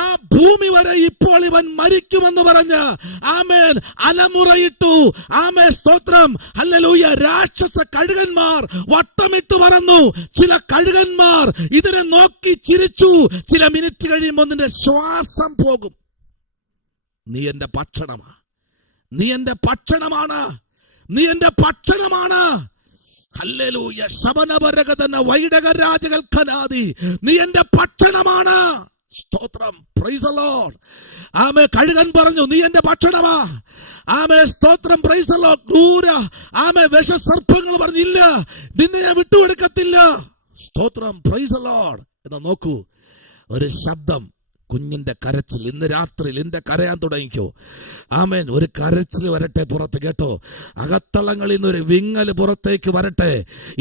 ആ ഭൂമി വരെ ഇപ്പോൾ ഇവൻ മരിക്കുമെന്ന് പറഞ്ഞ് ആമേൻ അലമുറയിട്ടു. ആമേൻ, സ്തോത്രം, ഹല്ലേലൂയ. രാക്ഷസ കഴുകന്മാർ വട്ടമിട്ട് പറന്നു. ചില കഴുകന്മാർ ഇതിനെ നോക്കി ചിരിച്ചു. ചില മിനിറ്റ് കഴിയുമ്പോൾ നിന്റെ ശ്വാസം പോകും. നീ എന്റെ ഭക്ഷണമാ, നീ എന്റെ ഭക്ഷണമാണ്, നീ എന്റെ ഭക്ഷണമാണ്. ഹല്ലേലൂയ. ശബനപരകതന വൈഡകരാജകൽക്കനാദി, നീ എന്റെ ഭക്ഷണമാണ്. സ്തോത്രം, പ്രൈസ് ദി ലോർഡ്. ആമേ, കഴുകൻ പറഞ്ഞു നീ എന്റെ ഭക്ഷണമാ. ആമേ, സ്തോത്രം, പ്രൈസ് ദി ലോർഡ്. ക്രൂര ആമേ വിഷസർപ്പങ്ങൾ പറഞ്ഞില്ല, നിന്നെ ഞാൻ വിട്ടുകൊടുക്കത്തില്ല. സ്തോത്രം, പ്രൈസ് ദി ലോർഡ്. എന്നാ നോക്കൂ, ഒരു ശബ്ദം, കുഞ്ഞിന്റെ കരച്ചിൽ. ഇന്ന് രാത്രി എന്റെ കരയാൻ തുടങ്ങിക്കോ. ആമേൻ. ഒരു കരച്ചിൽ വരട്ടെ പുറത്ത്, കേട്ടോ. അകത്തളങ്ങളിൽ നിന്ന് ഒരു വിങ്ങൽ പുറത്തേക്ക് വരട്ടെ.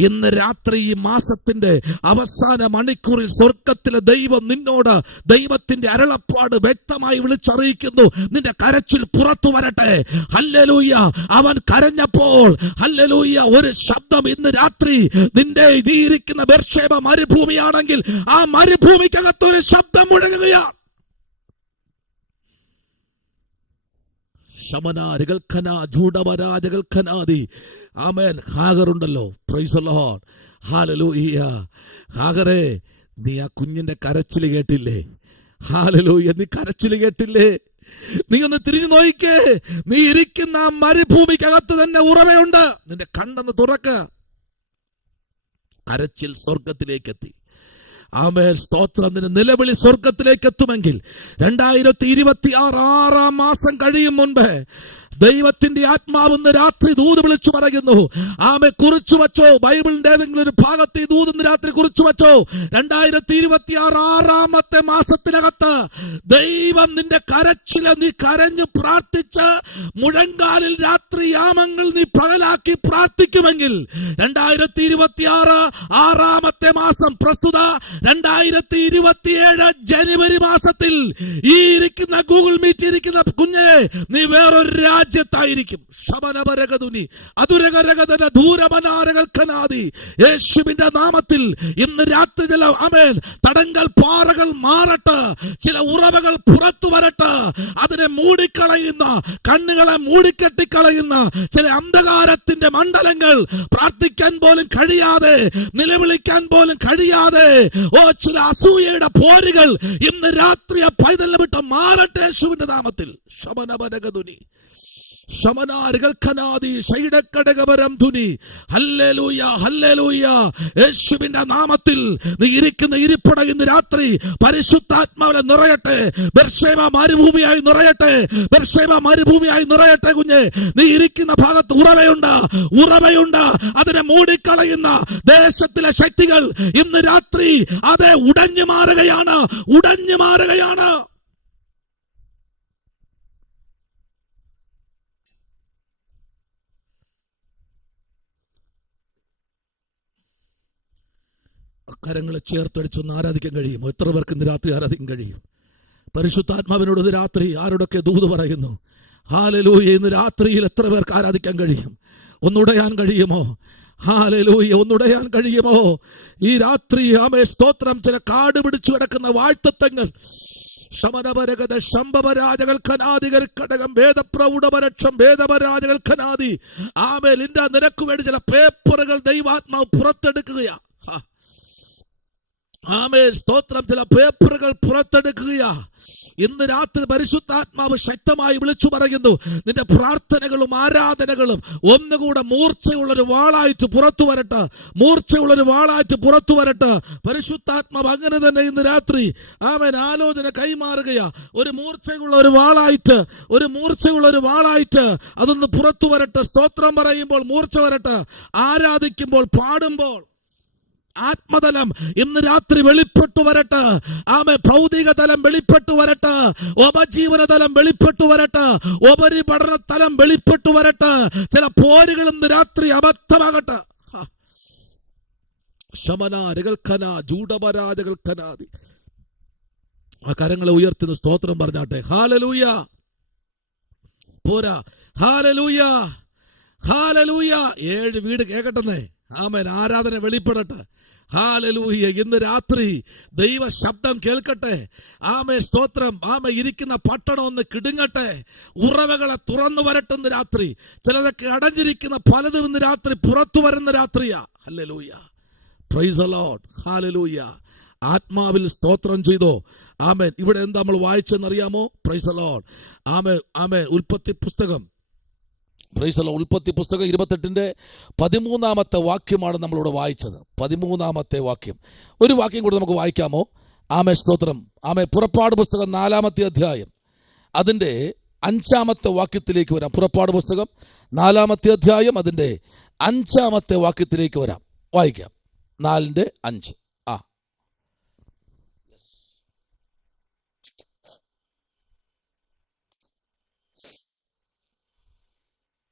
ഇന്ന് രാത്രി ഈ മാസത്തിന്റെ അവസാന മണിക്കൂറിൽ സ്വർഗത്തിലെ ദൈവം നിന്നോട് ദൈവത്തിന്റെ അരുളപ്പാട് വ്യക്തമായി വിളിച്ചറിയിക്കുന്നു. നിന്റെ കരച്ചിൽ പുറത്തു വരട്ടെ. ഹല്ലേലൂയ. അവൻ കരഞ്ഞപ്പോൾ ഹല്ലേലൂയ ഒരു ശബ്ദം ഇന്ന് രാത്രി നീ ഇരിക്കുന്ന ബെർശേബ മരുഭൂമിയാണെങ്കിൽ ആ മരുഭൂമിക്കകത്തൊരു ശബ്ദം മുഴങ്ങുകയാണ്. ആമേൻ. ഹാഗറുണ്ടല്ലോ, പ്രൈസ് ദി ലോർഡ്. ഹല്ലേലൂയ. ഹാഗറേ, നീ ആ കുഞ്ഞിന്റെ കരച്ചിൽ കേട്ടില്ലേ? ഹല്ലേലൂയ. നീ കരച്ചിൽ കേട്ടില്ലേ? നീ ഒന്ന് തിരിഞ്ഞു നോയിക്കേ. നീ ഇരിക്കുന്ന ആ മരുഭൂമിക്കകത്ത് തന്നെ ഉറവയുണ്ട്. നിന്റെ കണ്ണൊന്ന് തുറക്ക. കരച്ചിൽ സ്വർഗത്തിലേക്ക് എത്തി. ആമേൻ, സ്തോത്രം. നിന്റെ നിലവിളി സ്വർഗത്തിലേക്ക് എത്തുമെങ്കിൽ 2026 6 മാസം കഴിയും മുൻപ് ദൈവത്തിന്റെ ആത്മാവെന്ന് രാത്രി ദൂത് വിളിച്ചു പറയുന്നു. ആമേ, കുറിച്ചു വച്ചോ. ബൈബിളിന്റെ ഏതെങ്കിലും ഒരു ഭാഗത്ത് ഈ ദൂത് രാത്രി കുറിച്ചു വച്ചോ. 2026 6 മാസത്തിനകത്ത് ദൈവം നിന്റെ കരച്ചില നീ കരഞ്ഞു പ്രാർത്ഥിച്ച് മുഴങ്കാലിൽ രാത്രി യാമങ്ങൾ നീ പകലാക്കി പ്രാർത്ഥിക്കുമെങ്കിൽ 2026 6 മാസം, പ്രസ്തുത 2027 ജനുവരി മാസത്തിൽ ഈ ഇരിക്കുന്ന ഗൂഗിൾ മീറ്റ് ഇരിക്കുന്ന കുഞ്ഞെ നീ വേറൊരു രാജ്യത്തായിരിക്കും. യേശുവിന്റെ നാമത്തിൽ ഇന്ന് രാത്രി ചില ആമേൻ തടങ്കൽ പാറകൾ മാറട്ടെ. ചില ഉറവകൾ പുറത്തു വരട്ടെ. അതിനെ മൂടിക്കളയുന്ന, കണ്ണുകളെ മൂടിക്കെട്ടിക്കളയുന്ന ചില അന്ധകാരത്തിന്റെ മണ്ഡലങ്ങൾ പ്രാർത്ഥിക്കാൻ പോലും കഴിയാതെ, നിലവിളിക്കാൻ പോലും കഴിയാതെ, ചില അസൂയയുടെ പോരുകൾ ഇന്ന് രാത്രി പൈതലിനെ വിട്ട് മാറട്ടെ യേശുവിന്റെ നാമത്തിൽ. ശമനബരഗതുനി യേശുവിന്റെ നാമത്തിൽ നീ ഇരിക്കുന്ന ഇരിപ്പിട ഇന്ന് രാത്രി പരിശുദ്ധാത്മാവിനെ നിറയട്ടെ. ബെർശേബ മരുഭൂമിയായി നിറയട്ടെ. ബെർശേബ മരുഭൂമിയായി നിറയട്ടെ. കുഞ്ഞെ, നീ ഇരിക്കുന്ന ഭാഗത്ത് ഉറവയുണ്ട്. അതിനെ മൂടിക്കളയുന്ന ദേശത്തിലെ ശക്തികൾ ഇന്ന് രാത്രി അത് ഉടഞ്ഞു മാറുകയാണ്. കരങ്ങളെ ചേർത്തടിച്ചൊന്ന് ആരാധിക്കാൻ കഴിയുമോ? എത്ര പേർക്ക് ഇന്ന് രാത്രി ആരാധിക്കാൻ കഴിയും? പരിശുദ്ധാത്മാവിനോട് ഇന്ന് രാത്രി ആരോടൊക്കെ ദൂത് പറയുന്നു? ഹല്ലേലൂയ. ഇന്ന് രാത്രിയിൽ എത്ര പേർക്ക് ആരാധിക്കാൻ കഴിയും? ഒന്നുടയാൻ കഴിയുമോ? ഹല്ലേലൂയ. ഒന്നുടയാൻ കഴിയുമോ? ഈ രാത്രി ആമേ, സ്തോത്രം. ചില കാട് പിടിച്ചു കിടക്കുന്ന വാഴ്ത്തത്വങ്ങൾ ശമനപരഗത ശംഭവരാജകൾ ഖനാദികൾ ഘടകം വേദപ്രൗഢപരക്ഷം വേദപരാജകൾ ഖനാദി ആമേൽ. ഇന്റെ നിനക്ക് വേണ്ടി ചില പേപ്പറുകൾ ദൈവാത്മാവ് പുറത്തെടുക്കുകയാ. ആമേൻ, സ്തോത്രം, ചില പേപ്പറുകൾ പുറത്തെടുക്കുക. ഇന്ന് രാത്രി പരിശുദ്ധാത്മാവ് ശക്തമായി വിളിച്ചു പറയുന്നു, നിന്റെ പ്രാർത്ഥനകളും ആരാധനകളും ഒന്നുകൂടെ മൂർച്ചയുള്ളൊരു വാളായിട്ട് പുറത്തു വരട്ടെ, മൂർച്ചയുള്ളൊരു വാളായിട്ട് പുറത്തു വരട്ടെ. പരിശുദ്ധാത്മാവ് അങ്ങനെ തന്നെ ഇന്ന് രാത്രി ആമേൻ ആലോചന കൈമാറുകയാ. ഒരു മൂർച്ചയുള്ള ഒരു വാളായിട്ട്, ഒരു മൂർച്ചയുള്ള ഒരു വാളായിട്ട് അതൊന്ന് പുറത്തു വരട്ടെ. സ്തോത്രം പറയുമ്പോൾ മൂർച്ച വരട്ടെ, ആരാധിക്കുമ്പോൾ, പാടുമ്പോൾ ആത്മതലം ഇന്ന് രാത്രി വെളിപ്പെട്ടു വരട്ടെ. ആമേ, ഭൗതിക തലം വെളിപ്പെട്ടു വരട്ടെ, ഉപജീവന തലം വെളിപ്പെട്ടു വരട്ടെ, ഉപരിപഠന തലം വെളിപ്പെട്ടു വരട്ടെ. ചില പോരുകൾ ഇന്ന് രാത്രി അബദ്ധമാകട്ടെ. ആ കരങ്ങളെ ഉയർത്തുന്ന സ്തോത്രം പറഞ്ഞാട്ടെ. ഹല്ലേലൂയ. പോരാ, ഹല്ലേലൂയ, ഹല്ലേലൂയ. 7 വീട് കേൾക്കട്ടെ. ആമേൻ, ആരാധന വെളിപ്പെടട്ടെ. ഹല്ലേലൂയ. ഇന്ന് രാത്രി ദൈവ ശബ്ദം കേൾക്കട്ടെ. ആമേ, സ്തോത്രം. ആമേ, ഇരിക്കുന്ന പട്ടണം ഒന്ന് കിടുങ്ങട്ടെ, ഉറവകളെ തുറന്നു വരട്ടെന്ന് രാത്രി. ചിലതൊക്കെ അടഞ്ഞിരിക്കുന്ന പലതും ഇന്ന് രാത്രി പുറത്തു വരുന്ന രാത്രിയാ. Hallelujah, praise the lord. Hallelujah. ആത്മാവിൽ സ്തോത്രം ചെയ്തോ. ആമേൻ. ഇവിടെ എന്താ നമ്മൾ വായിച്ചെന്നറിയാമോ? Price the Lord. ആമേ, ആമേ. ഉൽപ്പത്തി പുസ്തകം, പ്രൈസ് ദി ലോർഡ്, ഉൽപ്പത്തി പുസ്തകം 28-ന്റെ 13-ാമത്തെ വാക്യമാണ് നമ്മളിവിടെ വായിച്ചത്. 13-ാമത്തെ വാക്യം. ഒരു വാക്യം കൂടെ നമുക്ക് വായിക്കാമോ? ആമേ, സ്തോത്രം. ആമേ, പുറപ്പാട് പുസ്തകം 4-ാമത്തെ അധ്യായം അതിൻ്റെ 5-ാമത്തെ വാക്യത്തിലേക്ക് വരാം. പുറപ്പാട് പുസ്തകം 4-ാമത്തെ അധ്യായം അതിൻ്റെ 5-ാമത്തെ വാക്യത്തിലേക്ക് വരാം. വായിക്കാം. 4:5.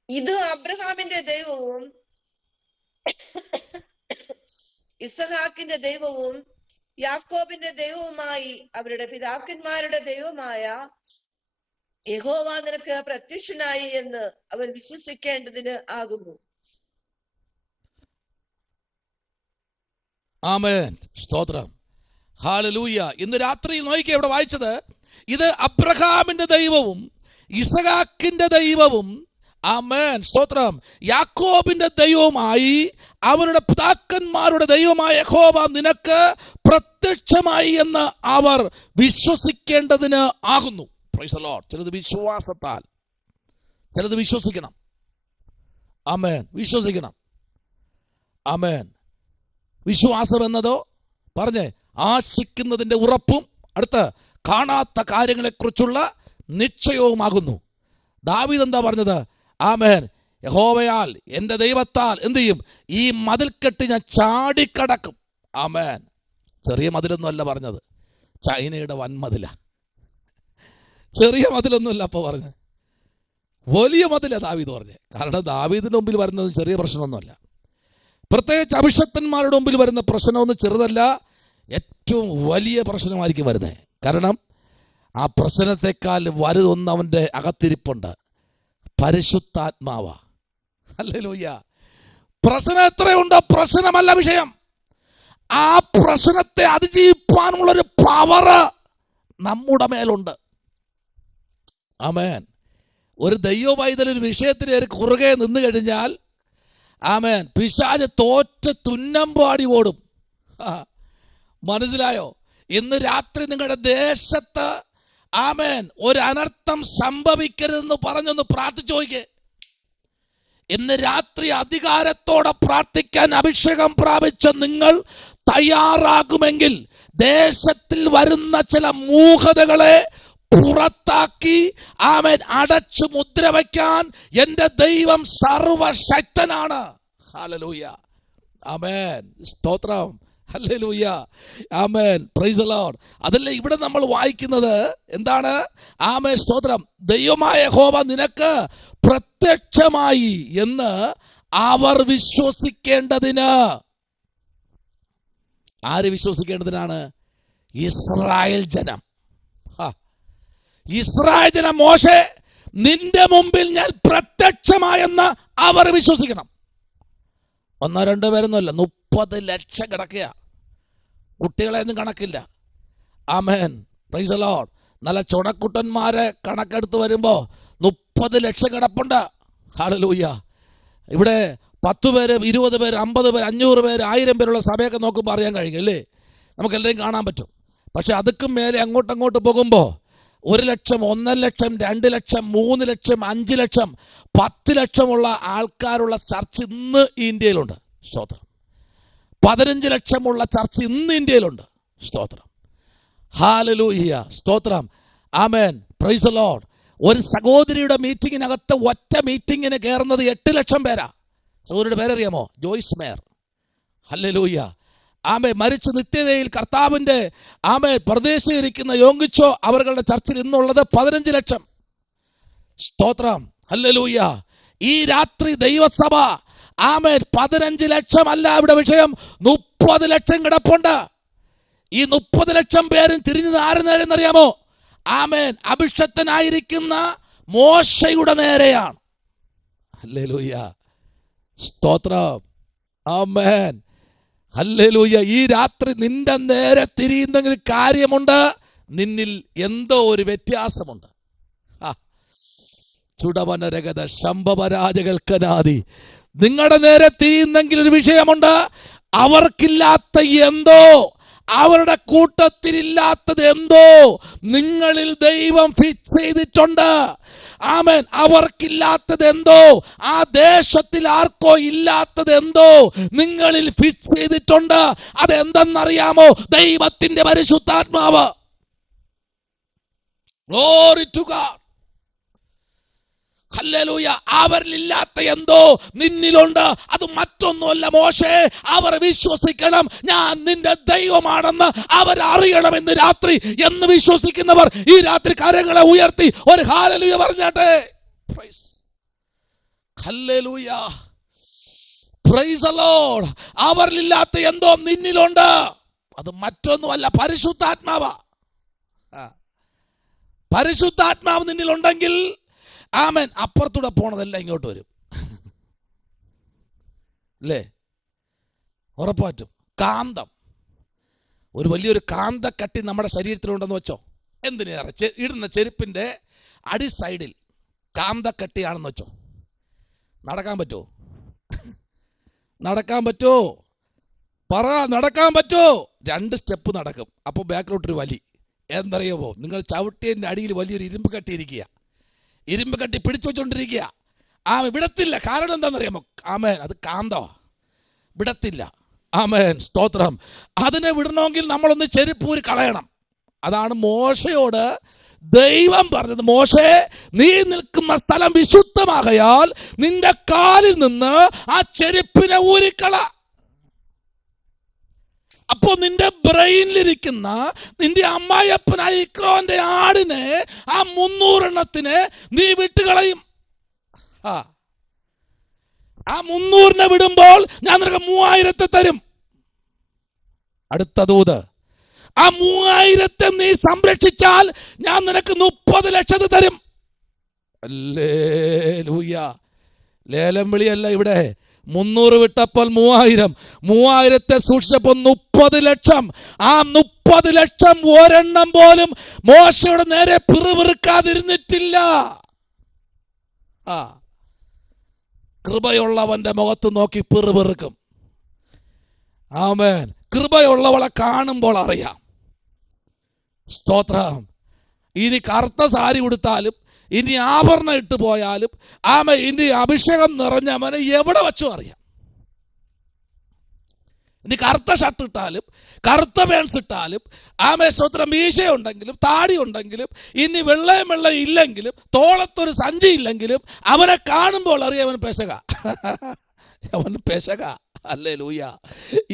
ഇത് അബ്രഹാമിന്റെ ദൈവവും ഇസഹാക്കിന്റെ ദൈവവും യാക്കോബിന്റെ ദൈവവുമായി അവരുടെ പിതാക്കന്മാരുടെ ദൈവമായ യഹോവ നിനക്ക് പ്രത്യക്ഷനായി എന്ന് അവൻ വിശ്വസിക്കേണ്ടതിന് ആകുന്നു. ആമേൻ, സ്തോത്രം. ഹല്ലേലൂയ. ഇന്ന് രാത്രി നോക്കിക്കേ, ഇവിടെ വായിച്ചത് ഇത് അബ്രഹാമിന്റെ ദൈവവും ഇസഹാക്കിന്റെ ദൈവവും, ആമേൻ, സ്തോത്രം, യാക്കോബിന്റെ ദൈവവുമായി അവരുടെ പിതാക്കന്മാരുടെ ദൈവമായ യഹോവ നിനക്ക് പ്രത്യക്ഷമായി എന്ന് അവർ വിശ്വസിക്കേണ്ടതിന് ആകുന്നു. Price the Lord. ചിലത് വിശ്വാസത്താൽ, ചിലത് വിശ്വസിക്കണം. ആമേൻ, വിശ്വസിക്കണം. ആമേൻ. വിശ്വാസം എന്നതോ പറഞ്ഞേ, ആശിക്കുന്നതിന്റെ ഉറപ്പും അടുത്ത് കാണാത്ത കാര്യങ്ങളെക്കുറിച്ചുള്ള നിശ്ചയവുമാകുന്നു. ദാവീദ് എന്താ പറഞ്ഞത്? ആമേൻ, യഹോവയാൽ, എൻ്റെ ദൈവത്താൽ എന്ത് ചെയ്യും? ഈ മതിൽക്കെട്ട് ഞാൻ ചാടിക്കടക്കും. ആമേൻ. ചെറിയ മതിലൊന്നും അല്ല പറഞ്ഞത്, ചൈനയുടെ വൻമതില. ചെറിയ മതിലൊന്നുമല്ല അപ്പോൾ പറഞ്ഞത്, വലിയ മതില ദാവീദ് പറഞ്ഞത്. കാരണം ദാവീദിന്റെ മുമ്പിൽ വരുന്നത് ചെറിയ പ്രശ്നമൊന്നുമല്ല. പ്രത്യേകിച്ച് അഭിഷക്തന്മാരുടെ മുമ്പിൽ വരുന്ന പ്രശ്നമൊന്നും ചെറുതല്ല, ഏറ്റവും വലിയ പ്രശ്നമായിരിക്കും വരുന്നത്. കാരണം ആ പ്രശ്നത്തെക്കാൾ വലുതൊന്ന് അവൻ്റെ അകത്തിരിപ്പുണ്ട്, പരിശുദ്ധാത്മാവ. ഹല്ലേലൂയ. പ്രശ്നം എത്രയുണ്ടോ പ്രശ്നമല്ല വിഷയം, ആ പ്രശ്നത്തെ അതിജീവിക്കാനുള്ളൊരു പവർ നമ്മുടെ മേലുണ്ട്. ആമേൻ. ഒരു ദൈവ പൈതൽ ഒരു വിഷയത്തിന് കുറുകെ നിന്ന് കഴിഞ്ഞാൽ, ആമേൻ, പിശാച് തോറ്റ് തുന്നമ്പാടി ഓടും. മനസ്സിലായോ? ഇന്ന് രാത്രി നിങ്ങളുടെ ദേശത്ത്, ആമേൻ, ഒരു അനർത്ഥം സംഭവിക്കരുതെന്ന് പറഞ്ഞൊന്ന് പ്രാർത്ഥിച്ചു നോക്കിക്കേ. ഇന്ന് രാത്രി അധികാരത്തോടെ പ്രാർത്ഥിക്കാൻ അഭിഷേകം പ്രാപിച്ച നിങ്ങൾ തയ്യാറാകുമെങ്കിൽ ദേശത്തിൽ വരുന്ന ചില മൂഢതകളെ പുറത്താക്കി, ആമേൻ, അടച്ചു മുദ്ര വയ്ക്കാൻ എൻ്റെ ദൈവം സർവശക്തനാണ്. ഹല്ലേലൂയ. ആമേൻ, സ്തോത്രം. Hallelujah. Amen, praise the Lord. അതല്ലേ ഇവിടെ നമ്മൾ വായിക്കുന്നത് എന്താണ്? ആമേൻ, സ്തോത്രം. ദൈവമായ യഹോവ നിനക്ക് പ്രത്യക്ഷമായി എന്ന് അവർ വിശ്വസിക്കേണ്ടതിന്. ആര് വിശ്വസിക്കേണ്ടതിനാണ്? ഇസ്രായേൽ ജനം. ഇസ്രായേൽ ജനം, മോശെ, നിന്റെ മുമ്പിൽ ഞാൻ പ്രത്യക്ഷമായെന്ന് അവർ വിശ്വസിക്കണം. 1-2 പേരൊന്നുമല്ല, 30 ലക്ഷം കിടക്കുക. കുട്ടികളെയൊന്നും കണക്കില്ല. ആമേൻ, പ്രൈസ് ദി ലോർഡ്. നല്ല ചുണക്കുട്ടന്മാരെ കണക്കെടുത്ത് വരുമ്പോൾ 30 ലക്ഷം കിടപ്പുണ്ട്. ഹല്ലേലൂയ. ഇവിടെ 10 പേര്, 20 പേര്, 50 പേര്, 500 പേര്, 1000 പേരുള്ള സഭയൊക്കെ നോക്കുമ്പോൾ അറിയാൻ കഴിയും അല്ലേ? നമുക്കെല്ലാവരും കാണാൻ പറ്റും. പക്ഷെ അതുക്കും മേലെ അങ്ങോട്ട് പോകുമ്പോൾ 1 ലക്ഷം, 1.5 ലക്ഷം, 2 ലക്ഷം, 3 ലക്ഷം, 5 ലക്ഷം, 10 ലക്ഷമുള്ള ആൾക്കാരുള്ള ചർച്ച് ഇന്ന് ഇന്ത്യയിലുണ്ട്. സ്തോത്രം. 15 ലക്ഷമുള്ള ചർച്ച് ഇന്ന് ഇന്ത്യയിലുണ്ട്. സ്തോത്രം. ഹല്ലേലൂയ. സ്തോത്രം. ആമേൻ. Praise the lord. ഒരു സഹോദരിയുടെ മീറ്റിങ്ങിനകത്ത് ഒറ്റ മീറ്റിങ്ങിന് കയറുന്നത് 8 ലക്ഷം പേരാ. സഹോദരിയുടെ പേരറിയാമോ? ജോയ്സ് മേയർ. ഹല്ലേലൂയ. ആമേ. മരിച്ച നിത്യതയിൽ കർത്താവിൻ്റെ ആമേ പ്രദേശിരിക്കുന്ന യോങ്കിച്ചോ അവരുടെ ചർച്ചിൽ ഇന്നുള്ളത് 15 ലക്ഷം. സ്തോത്രം. ഹല്ലേലൂയ. ഈ രാത്രി ദൈവസഭ ആമേൻ 15 ലക്ഷം അല്ല ഇവിടെ വിഷയം, 30 ലക്ഷം കിടപ്പുണ്ട്. ഈ 30 ലക്ഷം പേരും തിരിഞ്ഞത് ആര് നേരെന്നറിയാമോ? ആമേൻ. അഭിഷക്തനായിരിക്കുന്ന മോശയുടെ നേരെയാണ്. ഹല്ലേലൂയ. സ്തോത്രം. ആമേൻ. ഹല്ലേലൂയ. ഈ രാത്രി നിന്റെ നേരെ തിരിയുന്നെങ്കിൽ കാര്യമുണ്ട്, നിന്നിൽ എന്തോ ഒരു വ്യത്യാസമുണ്ട്. ചുടവനരഗത ശംഭവരാജകൾക്കനാദി. നിങ്ങളുടെ നേരെ തിരിയുന്നെങ്കിൽ ഒരു വിഷയമുണ്ട്. അവർക്കില്ലാത്ത എന്തോ, അവരുടെ കൂട്ടത്തിലില്ലാത്തത് എന്തോ നിങ്ങളിൽ ദൈവം ഫിക്സ് ചെയ്തിട്ടുണ്ട്. ആമേൻ. അവർക്കില്ലാത്തത് എന്തോ, ആ ദേശത്തിൽ ആർക്കോ ഇല്ലാത്തത് എന്തോ നിങ്ങളിൽ ഫിക്സ് ചെയ്തിട്ടുണ്ട്. അതെന്തെന്നറിയാമോ? ദൈവത്തിന്റെ പരിശുദ്ധാത്മാവ്. Glory to God. ഹല്ലേലൂയ. അവരിലില്ലാത്ത എന്തോ നിന്നിലുണ്ട്. അത് മറ്റൊന്നുമല്ല മോശേ, അവർ വിശ്വസിക്കണം ഞാൻ നിന്റെ ദൈവമാണെന്ന് അവരറിയണമെന്ന് രാത്രി എന്ന് വിശ്വസിക്കുന്നവർ ഈ രാത്രി കരങ്ങളെ ഉയർത്തി ഒരു ഹല്ലേലൂയ പറഞ്ഞാട്ടെ. ഹല്ലേലൂയ. Praise the lord. അവരിലില്ലാത്ത എന്തോ നിന്നിലുണ്ട്. അത് മറ്റൊന്നുമല്ല, പരിശുദ്ധാത്മാവാ. പരിശുദ്ധാത്മാവ് നിന്നിലുണ്ടെങ്കിൽ ആമേൻ അപ്പുറത്തൂടെ പോണതെല്ലാം ഇങ്ങോട്ട് വരും. അല്ലേ? ഉറപ്പായിട്ടും. കാന്തം, ഒരു വലിയൊരു കാന്തക്കട്ടി നമ്മുടെ ശരീരത്തിലുണ്ടെന്ന് വെച്ചോ. എന്തിനേറെ ഇടുന്ന ചെരുപ്പിന്റെ അടി സൈഡിൽ കാന്തക്കട്ടിയാണെന്ന് വെച്ചോ. നടക്കാൻ പറ്റുമോ? നടക്കാൻ പറ്റുമോ? പറ. നടക്കാൻ പറ്റുമോ? 2 സ്റ്റെപ്പ് നടക്കും. അപ്പോൾ ബാക്കിലോട്ടൊരു വലി. എന്തറിയാമോ? നിങ്ങൾ ചവിട്ടിയതിൻ്റെ അടിയിൽ വലിയൊരു ഇരുമ്പ് കെട്ടിയിരിക്കുക. ഇരുമ്പ് കെട്ടി പിടിച്ചു വെച്ചോണ്ടിരിക്കുക. വിടത്തില്ല. കാരണം എന്താണെന്നറിയാമോ? ആമേൻ. അത് കാന്തോ, വിടത്തില്ല. ആമേൻ. സ്തോത്രം. അതിനെ വിടണമെങ്കിൽ നമ്മളൊന്ന് ചെരുപ്പൂരി കളയണം. അതാണ് മോശയോട് ദൈവം പറഞ്ഞത്. മോശേ, നീ നിൽക്കുന്ന സ്ഥലം വിശുദ്ധമാകയാൽ നിന്റെ കാലിൽ നിന്ന് ആ ചെരുപ്പിനെ ഊരിക്കള. അപ്പോ നിന്റെ ബ്രെയിനിലിരിക്കുന്ന നിന്റെ അമ്മായിയപ്പനായ ഇക്രോന്റെ ആടിനെ, ആ 300 എണ്ണത്തിന് നീ വിട്ടുകളയും. ആ 300 വിടുമ്പോൾ ഞാൻ നിനക്ക് 3000 തരും. അടുത്ത ദൂത്, ആ 3000 നീ സംരക്ഷിച്ചാൽ ഞാൻ നിനക്ക് 30 ലക്ഷം തരും. ഹല്ലേലൂയ. ലേലം വിളിയല്ല ഇവിടെ. 300 വിട്ടപ്പോൾ 3000 സൂക്ഷിച്ചപ്പോൾ 30 ലക്ഷം. ആ 30 ലക്ഷം ഒരെണ്ണം പോലും മോശയുടെ നേരെ പിറുപിറുക്കാതിരുന്നിട്ടില്ല. കൃപയുള്ളവന്റെ മുഖത്ത് നോക്കി പിറുപിറുക്കും. ആമേൻ. കൃപയുള്ളവളെ കാണുമ്പോൾ അറിയാം. സ്തോത്രം. ഇനി കറുത്ത സാരി ഉടുത്താലും, ഇനി ആഭരണം ഇട്ട് പോയാലും, ഇനി അഭിഷേകം നിറഞ്ഞവനെ എവിടെ വച്ചും അറിയാം. ഇനി കറുത്ത ഷർട്ട് ഇട്ടാലും, കറുത്ത പാൻസ് ഇട്ടാലും, സ്തോത്രം, മീശയുണ്ടെങ്കിലും താടി ഉണ്ടെങ്കിലും, ഇനി വെള്ളയും ഇല്ലെങ്കിലും, തോളത്തൊരു സഞ്ചി ഇല്ലെങ്കിലും, അവനെ കാണുമ്പോൾ അറിയാം അവൻ പെശക. അവൻ പെശക. ഹല്ലേലൂയ.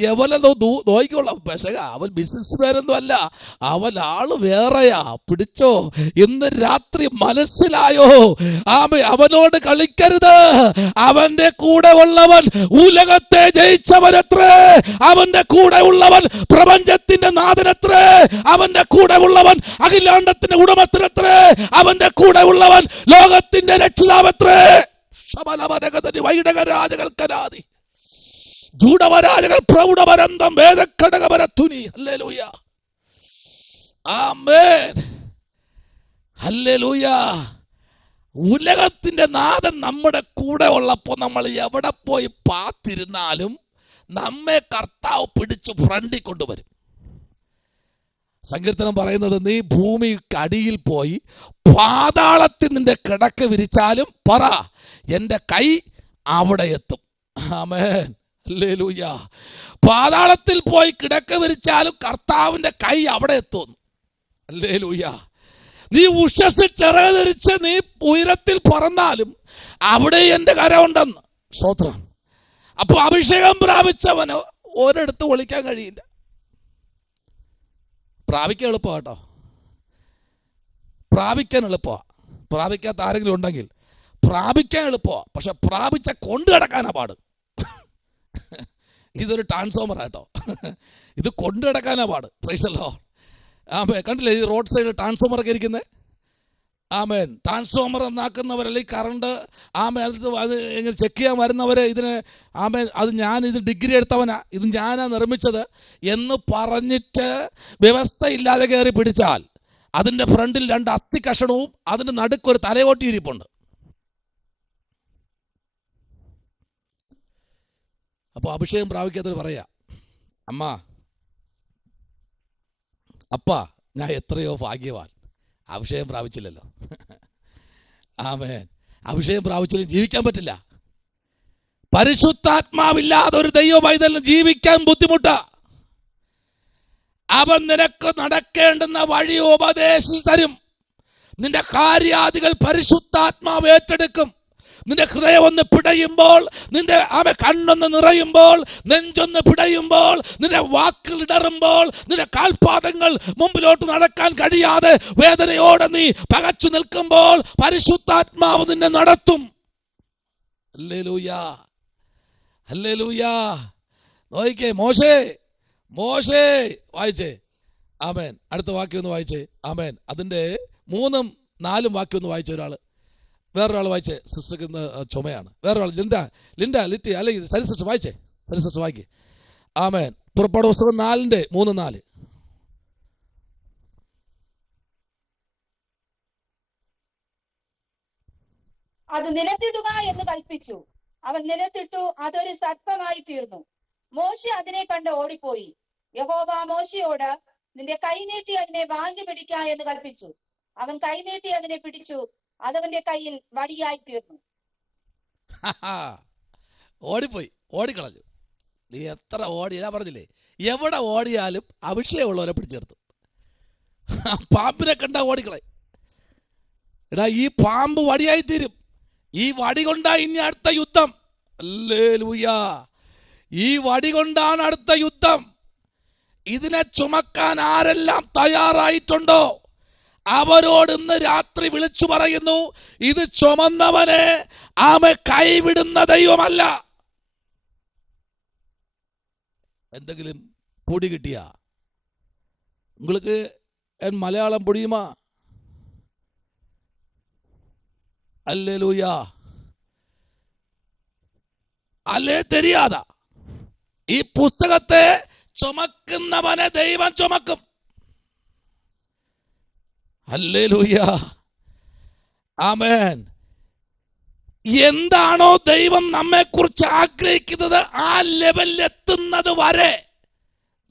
എവനെന്തോ നോക്കിക്കൊള്ളാം. പെശക. അവൻ ബിസിനസ് മാനൊന്നും അല്ല, അവൻ ആള് വേറെയാ. പിടിച്ചോ. ഇന്ന് രാത്രി മനസ്സിലായോ? അവനോട് കളിക്കരുത്. അവന്റെ കൂടെ ഉള്ളവൻ ഉലകത്തെ ജയിച്ചവനത്രേ. അവന്റെ കൂടെ ഉള്ളവൻ പ്രപഞ്ചത്തിന്റെ നാഥനത്രേ. അവന്റെ കൂടെ ഉള്ളവൻ അഖിലാണ്ടത്തിന്റെ ഉടമസ്ഥനത്രേ. അവന്റെ കൂടെ ഉള്ളവൻ ലോകത്തിന്റെ രക്ഷിതാവത്രേ. വൈടകരാജകൾക്കനാദി ജൂഡവരാജകൾ പ്രൗഢപരന്തം വേദഘടകപരത്തുനി. ഹല്ലേലൂയ. ആമേൻ. ഹല്ലേലൂയ. ഉലകത്തിന്റെ നാഥൻ നമ്മുടെ കൂടെ ഉള്ളപ്പോൾ നമ്മൾ എവിടെ പോയി പാത്തിരുന്നാലും നമ്മെ കർത്താവ് പിടിച്ച് ഫ്രണ്ടിൽ കൊണ്ടുവരും. സങ്കീർത്തനം പറയുന്നത്, നീ ഭൂമി അടിയിൽ പോയി പാതാളത്തിൽ നിന്റെ കിടക്ക വിരിച്ചാലും പറ, എൻ്റെ കൈ അവിടെ എത്തും. ആമേൻ, ഹല്ലേലൂയ. പാതാളത്തിൽ പോയി കിടക്ക വിരിച്ചാലും കർത്താവിൻ്റെ കൈ അവിടെ എത്തും. ഹല്ലേലൂയ. നീ ഉഷസ്സിൽ ചിറക് ധരിച്ച് നീ ഉയരത്തിൽ പറന്നാലും അവിടെ എൻ്റെ കരമുണ്ടെന്ന്. സ്തോത്രം. അപ്പൊ അഭിഷേകം പ്രാപിച്ചവന് ഒരിടത്ത് ഒളിക്കാൻ കഴിയില്ല. പ്രാപിക്കാൻ എളുപ്പമാണ് കേട്ടോ, പ്രാപിക്കാൻ എളുപ്പമാണ്. പ്രാപിക്കാത്ത ആരെങ്കിലും ഉണ്ടെങ്കിൽ പ്രാപിക്കാൻ എളുപ്പമാണ്, പക്ഷെ പ്രാപിച്ച കൊണ്ടു കിടക്കാനാ പാട്. ഇതൊരു ട്രാൻസ്ഫോമർ ആട്ടോ, ഇത് കൊണ്ടു കിടക്കാനാ പാട്. Praise the lord. ആമേൻ. കണ്ടില്ലേ ഈ റോഡ് സൈഡിൽ ട്രാൻസ്ഫോമർ ഒക്കെ ഇരിക്കുന്നത്? ആമേൻ. ട്രാൻസ്ഫോമർ എന്നാക്കുന്നവരല്ലേ ഈ കറണ്ട്, ആമേൻ, അത് എങ്ങനെ ചെക്ക് ചെയ്യാൻ വരുന്നവർ ഇതിന്, ആമേൻ, അത് ഇത് ഡിഗ്രി എടുത്തവനാ, ഇത് ഞാനാ നിർമ്മിച്ചത് എന്ന് പറഞ്ഞിട്ട് വ്യവസ്ഥ ഇല്ലാതെ കയറി പിടിച്ചാൽ അതിൻ്റെ ഫ്രണ്ടിൽ 2 അസ്ഥി കഷണവും അതിൻ്റെ നടുക്കൊരു തലയോട്ടി ഇരിപ്പുണ്ട്. അപ്പോൾ അഭിഷേകം പ്രാപിക്കാത്തവർ പറയാ, അമ്മ, അപ്പ, ഞാൻ എത്രയോ ഭാഗ്യവാൻ, അഭിഷേകം പ്രാപിച്ചില്ലല്ലോ. ആമേൻ. അഭിഷേകം പ്രാപിച്ചില്ല ജീവിക്കാൻ പറ്റില്ല. പരിശുദ്ധാത്മാവില്ലാതെ ഒരു ദൈവ പൈതലിന് ജീവിക്കാൻ ബുദ്ധിമുട്ടാ. അവൻ നിനക്ക് നടക്കേണ്ടുന്ന വഴി ഉപദേശിച്ചു തരും. നിന്റെ കാര്യാദികൾ പരിശുദ്ധാത്മാവ് ഏറ്റെടുക്കും. നിന്റെ ഹൃദയം ഒന്ന് പിടയുമ്പോൾ, നിന്റെ കണ്ണൊന്ന് നിറയുമ്പോൾ, നെഞ്ചൊന്ന് പിടയുമ്പോൾ, നിന്റെ വാക്കുകൾ ഇടറുമ്പോൾ, നിന്റെ കാൽപാദങ്ങൾ മുമ്പിലോട്ട് നടക്കാൻ കഴിയാതെ വേദനയോടെ നീ പകച്ചു നിൽക്കുമ്പോൾ പരിശുദ്ധാത്മാവ് നിന്നെ നടത്തും. Hallelujah, hallelujah. നോക്കിക്കേ, മോശേ വായിച്ചേ. ആമേൻ. അടുത്ത വാക്യം ഒന്ന് വായിച്ചേ. ആമേൻ. അതിൻ്റെ 3ഉം 4ഉം വാക്യം ഒന്ന് വായിച്ച ഒരാൾ. വേറൊരാൾ വായിച്ചേ. സിസ്റ്റർക്ക് ഇന്ന് ചുമയാണ്. വേറൊരാൾ ലിറ്റി അല്ലെങ്കിൽ സരി സിസ്റ്റർ വായിച്ചേ. സരി സിസ്റ്റർ വായിക്കേ. ആമേൻ. പുറപ്പാട് പുസ്തകം 4-ന്റെ 3-4. അത് നിലത്തിടുക എന്ന് കൽപ്പിച്ചു. അവൻ നിലത്തിട്ടു, അതൊരു സർപ്പമായി തീർന്നു. മോശെ അതിനെ കണ്ട് ഓടിപ്പോയി. യഹോവ മോശയോട്, നിന്റെ കൈ നീട്ടി അതിനെ വാങ്ങി പിടിക്ക എന്ന് കൽപ്പിച്ചു. അവൻ കൈ നീട്ടി അതിനെ പിടിച്ചു, അതവന്റെ കയ്യിൽ വടിയായി തീർന്നു. ഓടിപ്പോയി, ഓടിക്കളഞ്ഞു. നീ എത്ര ഞാൻ പറഞ്ഞില്ലേ, എവിടെ ഓടിയാലും അഭിഷേകമുള്ളവരെ പിടിച്ചേർത്തു. പാമ്പിനെ കണ്ട ഓടിക്കളെ. എടാ, ഈ പാമ്പ് വടിയായി തീരും. ഈ വടി കൊണ്ടാ ഇനി അടുത്ത യുദ്ധം. ഹല്ലേലൂയ. ഈ വടി കൊണ്ടാണ് അടുത്ത യുദ്ധം. ഇതിനെ ചുമക്കാൻ ആരെല്ലാം തയ്യാറായിട്ടുണ്ടോ അവരോട് ഇന്ന് രാത്രി വിളിച്ചു പറയുന്നു, ഇത് ചുമന്നവനെ കൈവിടുന്ന ദൈവമല്ല. എന്തെങ്കിലും പൊടി കിട്ടിയാ உங்களுக்கு എൻ മലയാളം പൊടിയുമാ? அல்லேலூயா. അല്ലേ தெரியாதா? ഈ പുസ്തകത്തെ ചുമക്കുന്നവനെ ദൈവം ചുമക്കും. ഹല്ലേലൂയ. ആമേൻ. എന്താണോ ദൈവം നമ്മെ കുറിച്ച് ആഗ്രഹിക്കുന്നത് ആ ലെവലിൽ എത്തുന്നത് വരെ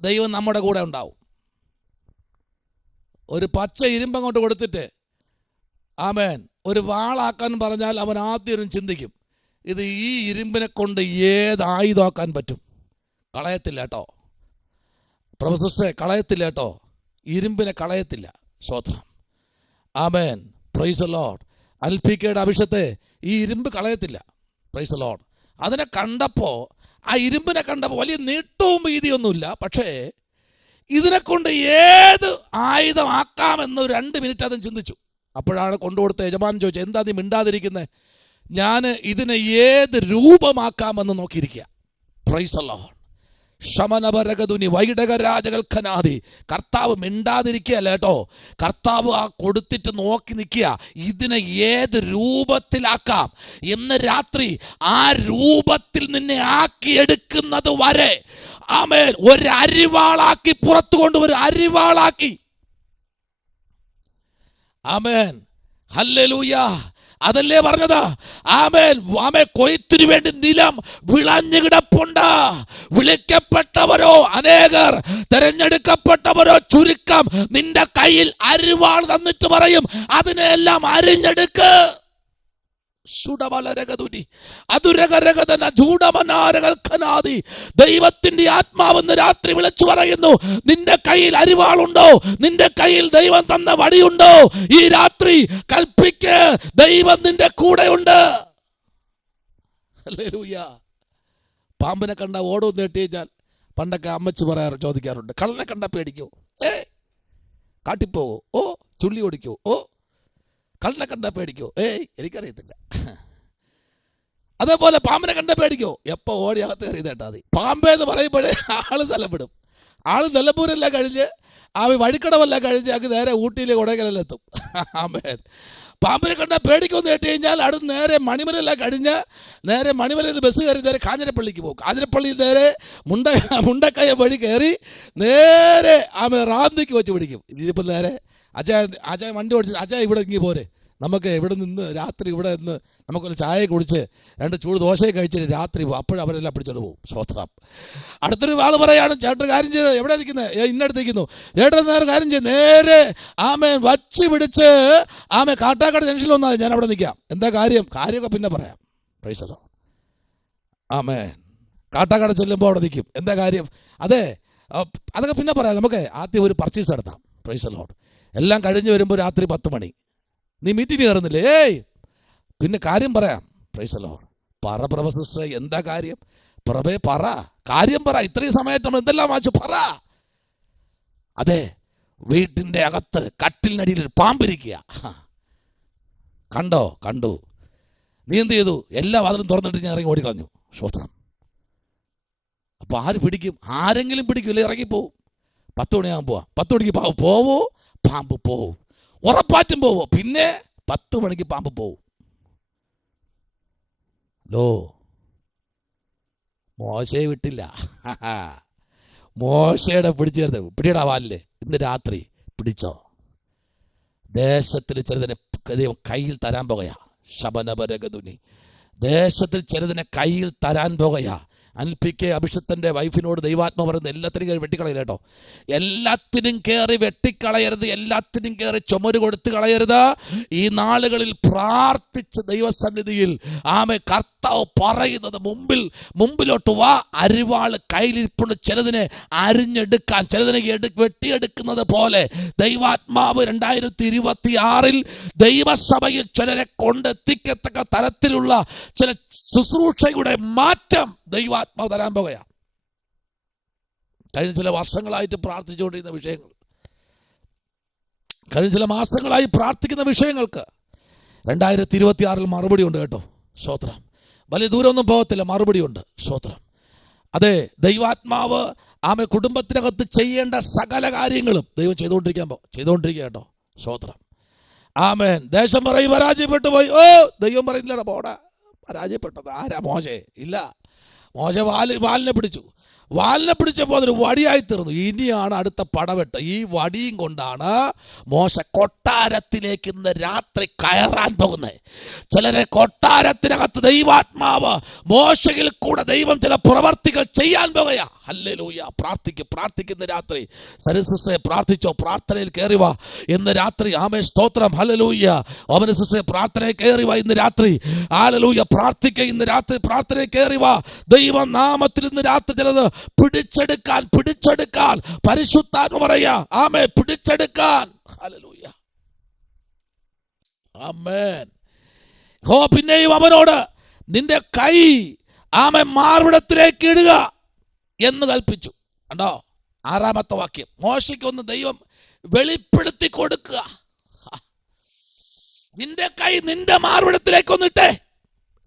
ദൈവം നമ്മുടെ കൂടെ ഉണ്ടാവും. ഒരു പച്ച ഇരുമ്പങ്ങോട്ട് കൊടുത്തിട്ട് ആമേൻ ഒരു വാളാക്കാൻ പറഞ്ഞാൽ അവൻ ആദ്യം ചിന്തിക്കും, ഇത് ഈ ഇരുമ്പിനെ കൊണ്ട് ഏത് ആയുധമാക്കാൻ പറ്റും. കളയത്തില്ല കേട്ടോ പ്രൊഫസറെ, കളയത്തില്ല കേട്ടോ, ഇരുമ്പിനെ കളയത്തില്ല. സ്തോത്രം. ആമേൻ. Praise the lord. അൽപിക്കയുടെ അഭിഷത്തെ ഈ ഇരുമ്പ് കളയത്തില്ല. Price the Lord. അതിനെ കണ്ടപ്പോൾ, ആ ഇരുമ്പിനെ കണ്ടപ്പോൾ വലിയ നീട്ടവും വീതിയൊന്നുമില്ല, പക്ഷേ ഇതിനെ കൊണ്ട് ഏത് ആയുധമാക്കാമെന്ന് 2 മിനിറ്റ് അതും ചിന്തിച്ചു. അപ്പോഴാണ് കൊണ്ടുകൊടുത്ത യജമാനൻ ചോദിച്ചത്, എന്താ നീ മിണ്ടാതിരിക്കുന്നത്? ഞാൻ ഇതിനെ ഏത് രൂപമാക്കാമെന്ന് നോക്കിയിരിക്കുക. Praise the lord. ശമനപരകതുനി വൈഡകരാജകൽഖനാദി. കർത്താവ് മിണ്ടാതിരിക്കുകയല്ല കേട്ടോ, കർത്താവ് ആ കൊടുത്തിട്ട് നോക്കി നിൽക്കുക, ഇതിനെ ഏത് രൂപത്തിലാക്കാം. ഇന്ന് രാത്രി ആ രൂപത്തിൽ നിന്നെ ആക്കിയെടുക്കുന്നത് വരെ ആമേൻ ഒരു അരിവാളാക്കി പുറത്തു കൊണ്ടുവരും. അരിവാളാക്കി. ആമേൻ. ഹല്ലേലൂയ. അതല്ലേ പറഞ്ഞത്. ആമേൻ. കൊയ്ത്തിനു വേണ്ടി നിലം വിളഞ്ഞു കിടപ്പുണ്ട്. വിളിക്കപ്പെട്ടവരോ അനേകർ, തെരഞ്ഞെടുക്കപ്പെട്ടവരോ ചുരുക്കം. നിന്റെ കയ്യിൽ അരിവാൾ തന്നിട്ട് പറയും, അതിനെല്ലാം അരിഞ്ഞെടുക്ക്. ദൈവത്തിന്റെ ആത്മാവെന്ന് രാത്രി വിളിച്ചു പറയുന്നു, നിന്റെ കയ്യിൽ അരിവാളുണ്ടോ? നിന്റെ കയ്യിൽ ദൈവം തന്ന വടിയുണ്ടോ? ഈ രാത്രി കൽപ്പിക്ക്, ദൈവം നിന്റെ കൂടെയുണ്ട്. ഹല്ലേലൂയ. പാമ്പിനെ കണ്ട ഓടോ നേട്ടി കഴിഞ്ഞാൽ പണ്ടൊക്കെ അമ്മച്ച് ചോദിക്കാറുണ്ട്, കള്ളനെ കണ്ട പേടിക്കോ? കാട്ടിപ്പോവോ? ഓ. ചുള്ളി ഓടിക്കോ? ഓ. കള്ളനെ കണ്ട പേടിക്കോ? എനിക്കറിയത്തില്ല. അതേപോലെ പാമ്പിനെ കണ്ട പേടിക്കോ? എപ്പോ ഓടി അകത്ത് കയറിയതേട്ടാ മതി. പാമ്പേന്ന് പറയുമ്പോഴേ ആള് സ്ഥലപ്പെടും. ആള് നിലമ്പൂരെല്ലാം കഴിഞ്ഞ് വഴിക്കടവെല്ലാം കഴിഞ്ഞ് അങ്ങ് നേരെ ഊട്ടിയിലെ കൊടൈക്കനാലിലെത്തും. ആമേൻ. പാമ്പിനെ കണ്ട പേടിക്കൊന്ന് കേട്ട് കഴിഞ്ഞാൽ അടുത്ത് നേരെ മണിമലെല്ലാം കഴിഞ്ഞ് നേരെ മണിമലയിൽ നിന്ന് ബസ് കയറി നേരെ കാഞ്ഞിരപ്പള്ളിക്ക് പോകും. കാഞ്ഞിരപ്പള്ളിയിൽ നേരെ മുണ്ടക്കയ വഴി കയറി നേരെ റാന്തിക്ക് വെച്ച് പിടിക്കും. ഇതിപ്പോൾ നേരെ അജയ വണ്ടി ഓടിച്ച്, അജയ ഇവിടെ ഇങ്ങി പോരെ, നമുക്ക് ഇവിടെ നിന്ന് രാത്രി ഇവിടെ നിന്ന് നമുക്കൊരു ചായ കുടിച്ച് 2 ചൂട് ദോശയെ കഴിച്ചിട്ട് രാത്രി പോകും. അപ്പോഴും അവരെല്ലാം പിടിച്ചോണ്ട് പോകും. സ്വത്രം. അടുത്തൊരു ആൾ പറയാണ്, ചേട്ടൻ കാര്യം ചെയ്ത് എവിടെ നിൽക്കുന്നത്? ഇന്നടുത്ത് നിൽക്കുന്നു. ചേട്ടൻ നേരെ കാര്യം ചെയ്ത് നേരെ വച്ച് പിടിച്ച് കാട്ടാക്കട ജംഗ്ഷനിൽ വന്നാൽ ഞാൻ അവിടെ നിൽക്കാം. എന്താ കാര്യമൊക്കെ പിന്നെ പറയാം. Price the Lord. കാട്ടാക്കട ചെല്ലുമ്പോൾ അവിടെ നിൽക്കും. എന്താ കാര്യം? അതൊക്കെ പിന്നെ പറയാം. നമുക്ക് ആദ്യം ഒരു പർച്ചേസ് നടത്താം. Price the Lord. എല്ലാം കഴിഞ്ഞ് വരുമ്പോൾ രാത്രി 10 മണി. നീ മീറ്റിംഗ് കയറുന്നില്ലേ? പിന്നെ കാര്യം പറയാം. Price the Lord. പറ സിസ്റ്റർ, എന്താ കാര്യം? പറ, കാര്യം പറ. ഇത്രയും സമയത്ത് നമ്മൾ എന്തെല്ലാം വായിച്ചു പറ. അതെ, വീട്ടിന്റെ അകത്ത് കട്ടിലിനടിയിൽ ഒരു പാമ്പിരിക്കുക. കണ്ടു. നീ എന്ത് ചെയ്തു? എല്ലാ വാതിലും തുറന്നിട്ട് ഞാൻ ഇറങ്ങി ഓടിക്കളഞ്ഞു. ശ്രോത്രം. അപ്പൊ ആര് പിടിക്കും? ആരെങ്കിലും പിടിക്കൂല്ലേ? ഇറങ്ങിപ്പോവും. 10 മണിയാകുമ്പോൾ പോവാം. 10 മണിക്ക് പോവോ? പാമ്പ് പോവും. ഉറപ്പാറ്റും പോവോ? പിന്നെ 10 മണിക്ക് പാമ്പ് പോവും. മോശയെ വിട്ടില്ല. മോശയുടെ പിടിച്ചേർത്ത് പിടിയടാ വാലില്. ഇന്ന് രാത്രി പിടിച്ചോ. ദേശത്തിൽ ചെറുതിനെ ദൈവം കയ്യിൽ തരാൻ പോകയാ. ശബനപരഗതുനി. ദേശത്തിൽ ചെറുതിനെ കയ്യിൽ തരാൻ പോകയാ. അൽപിക്കെ അഭിഷത്തിന്റെ വൈഫിനോട് ദൈവാത്മ പറയുന്നത് എല്ലാത്തിനും കയറി വെട്ടിക്കളയില്ല കേട്ടോ. എല്ലാത്തിനും കയറി വെട്ടിക്കളയരുത്. എല്ലാത്തിനും കയറി ചുമര് കൊടുത്ത് കളയരുത്. ഈ നാളുകളിൽ പ്രാർത്ഥിച്ച് ദൈവസന്നിധിയിൽ കർത്താവ് പറയുന്നത് മുമ്പിലോട്ട് വാ. അരിവാള് കയ്യിലിരിപ്പുണ്ട്. ചിലതിനെ അരിഞ്ഞെടുക്കാൻ, ചിലതിനെ വെട്ടിയെടുക്കുന്നത് പോലെ ദൈവാത്മാവ് 2026 ദൈവസഭയിൽ ചിലരെ കൊണ്ടെത്തിക്കത്തക്ക തരത്തിലുള്ള ചില ശുശ്രൂഷയുടെ മാറ്റം ദൈവാത്മാവ് തരാൻ പോകുകയാണ്. കഴിഞ്ഞ ചില വർഷങ്ങളായിട്ട് പ്രാർത്ഥിച്ചുകൊണ്ടിരുന്ന വിഷയങ്ങൾ, കഴിഞ്ഞ ചില മാസങ്ങളായി പ്രാർത്ഥിക്കുന്ന വിഷയങ്ങൾക്ക് 2026 മറുപടി ഉണ്ട് കേട്ടോ. സ്തോത്രം. വലിയ ദൂരമൊന്നും പോകത്തില്ല, മറുപടി ഉണ്ട്. സ്തോത്രം. അതെ, ദൈവാത്മാവ് കുടുംബത്തിനകത്ത് ചെയ്യേണ്ട സകല കാര്യങ്ങളും ദൈവം ചെയ്തുകൊണ്ടിരിക്കുക കേട്ടോ. സ്തോത്രം. ആമേൻ. ദേശം പറയും പരാജയപ്പെട്ടു പോയി. ദൈവം പറയുന്നില്ലടാ പോടാ, പരാജയപ്പെട്ടത് ആരാ? മോശേ ഇല്ല. മോശ വാലിനെ പിടിച്ചപ്പോൾ അതൊരു വടിയായി തീർന്നു. ഇനിയാണ് അടുത്ത പടവെട്ട്. ഈ വടിയും കൊണ്ടാണ് മോശ കൊട്ടാരത്തിലേക്ക് ഇന്ന് രാത്രി കയറാൻ പോകുന്നത്. ചിലരെ കൊട്ടാരത്തിനകത്ത് ദൈവാത്മാവ് മോശയിൽ കൂടെ ദൈവം ചില പ്രവർത്തികൾ ചെയ്യാൻ പോകുകയാ. ഹല്ലേലൂയ. പ്രാർത്ഥിക്കുന്ന രാത്രി സരിസിസ്റ്ററെ പ്രാർത്ഥിച്ചോ. പ്രാർത്ഥനയിൽ കയറി വാ ഇന്ന് രാത്രി. ആമേൻ. സ്തോത്രം. ഹല്ലേലൂയ. ഓമന സിസ്റ്ററെ പ്രാർത്ഥനയിൽ കയറി വാ ഇന്ന് രാത്രി. ഹല്ലേലൂയ. ഇന്ന് രാത്രി പ്രാർത്ഥനയിൽ കയറി വാ. ദൈവ നാമത്തിൽ ഇന്ന് രാത്രി ചിലത് പിടിച്ചെടുക്കാൻ പരിശുദ്ധാത്മ പറയാ. ആമേൻ. പിടിച്ചെടുക്കാൻ. ഹല്ലേലൂയ. ആമേൻ. പിന്നെയും അവനോട് നിന്റെ കൈ മാർവിടത്തിലേക്ക് ഇടുക എന്ന് കൽപ്പിച്ചു. കണ്ടോ? 6ാമത്തെ വാക്യം. മോശയ്ക്കൊന്ന് ദൈവം വെളിപ്പെടുത്തി കൊടുക്കുക. നിന്റെ കൈ നിന്റെ മാർവിടത്തിലേക്കൊന്നിട്ടേ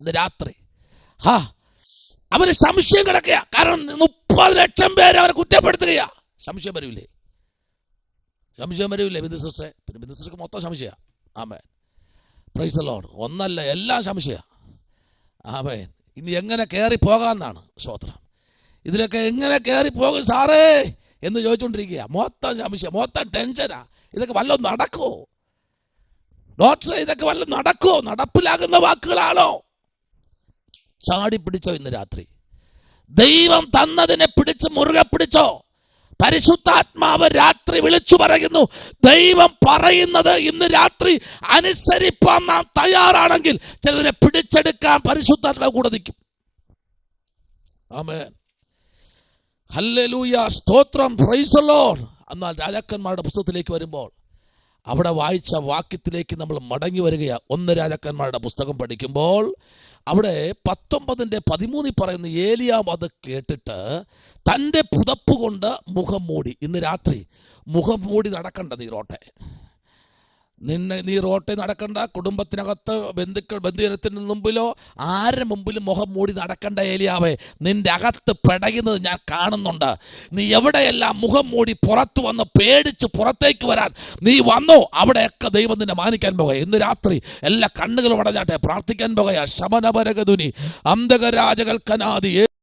ഇന്ന് രാത്രി. അവന് സംശയം കിടക്കുക. കാരണം 30 ലക്ഷം പേരെ അവനെ കുറ്റപ്പെടുത്തുകയാ. സംശയം വരൂലേ? ബിന്ദുസിസ്റ്ററെ? പിന്നെ ബിന്ദുസിസ്റ്റർക്ക് മൊത്തം സംശയ. ആമേൻ. Praise the lord. ഒന്നല്ല, എല്ലാം സംശയ. ആമേൻ. ഇനി എങ്ങനെ കയറി പോകാമെന്നാണ്. സ്തോത്രം. ഇതിലൊക്കെ എങ്ങനെ കയറി പോകും സാറേ എന്ന് ചോദിച്ചുകൊണ്ടിരിക്കുക. മൊത്തം സംശയം, മൊത്തം ടെൻഷനാ. ഇതൊക്കെ വല്ലതും നടക്കുമോ? ഡോക്ടറെ ഇതൊക്കെ വല്ല നടക്കോ? നടപ്പിലാകുന്ന വാക്കുകളാണോ? ചാടി പിടിച്ചോ ഇന്ന് രാത്രി? ദൈവം തന്നതിനെ പിടിച്ച് മുറുകെ പിടിച്ചോ? പരിശുദ്ധാത്മാവ് രാത്രി വിളിച്ചു പറയുന്നു, ദൈവം പറയുന്നത് ഇന്ന് രാത്രി അനുസരിപ്പാൻ നാം തയ്യാറാണെങ്കിൽ ചിലതിനെ പിടിച്ചെടുക്കാൻ പരിശുദ്ധാത്മാവ് കൂടെ നിൽക്കും. ആമേൻ, ഹല്ലേലൂയ, സ്തോത്രം, പ്രൈസ് ദി ലോർഡ്. എന്നാൽ രാജാക്കന്മാരുടെ പുസ്തകത്തിലേക്ക് വരുമ്പോൾ അവിടെ വായിച്ച വാക്യത്തിലേക്ക് നമ്മൾ മടങ്ങി വരികയാണ്. 1 രാജാക്കന്മാരുടെ പുസ്തകം പഠിക്കുമ്പോൾ അവിടെ 19:13 പറയുന്ന ഏലിയാവ് അത് കേട്ടിട്ട് തൻ്റെ പുതപ്പ് കൊണ്ട് മുഖം മൂടി. ഇന്ന് രാത്രി മുഖം മൂടി നടക്കണ്ട നീ റോട്ടെ നടക്കണ്ട. കുടുംബത്തിനകത്ത് ബന്ധുജനത്തിന് മുമ്പിലോ ആരുടെ മുമ്പിലും മുഖം മൂടി നടക്കണ്ട. ഏലിയാവേ, നിന്റെ അകത്ത് പെടയുന്നത് ഞാൻ കാണുന്നുണ്ട്. നീ എവിടെയെല്ലാം മുഖം മൂടി പുറത്തു വന്ന് പേടിച്ച് പുറത്തേക്ക് വരാൻ നീ വന്നോ, അവിടെയൊക്കെ ദൈവം നിന്നെ മാനിക്കാൻ പോകുക. ഇന്ന് രാത്രി എല്ലാ കണ്ണുകളും അടഞ്ഞാട്ടെ, പ്രാർത്ഥിക്കാൻ പോകുക. ശമനപരകതുനി അന്തകരാജകൽക്കനാദി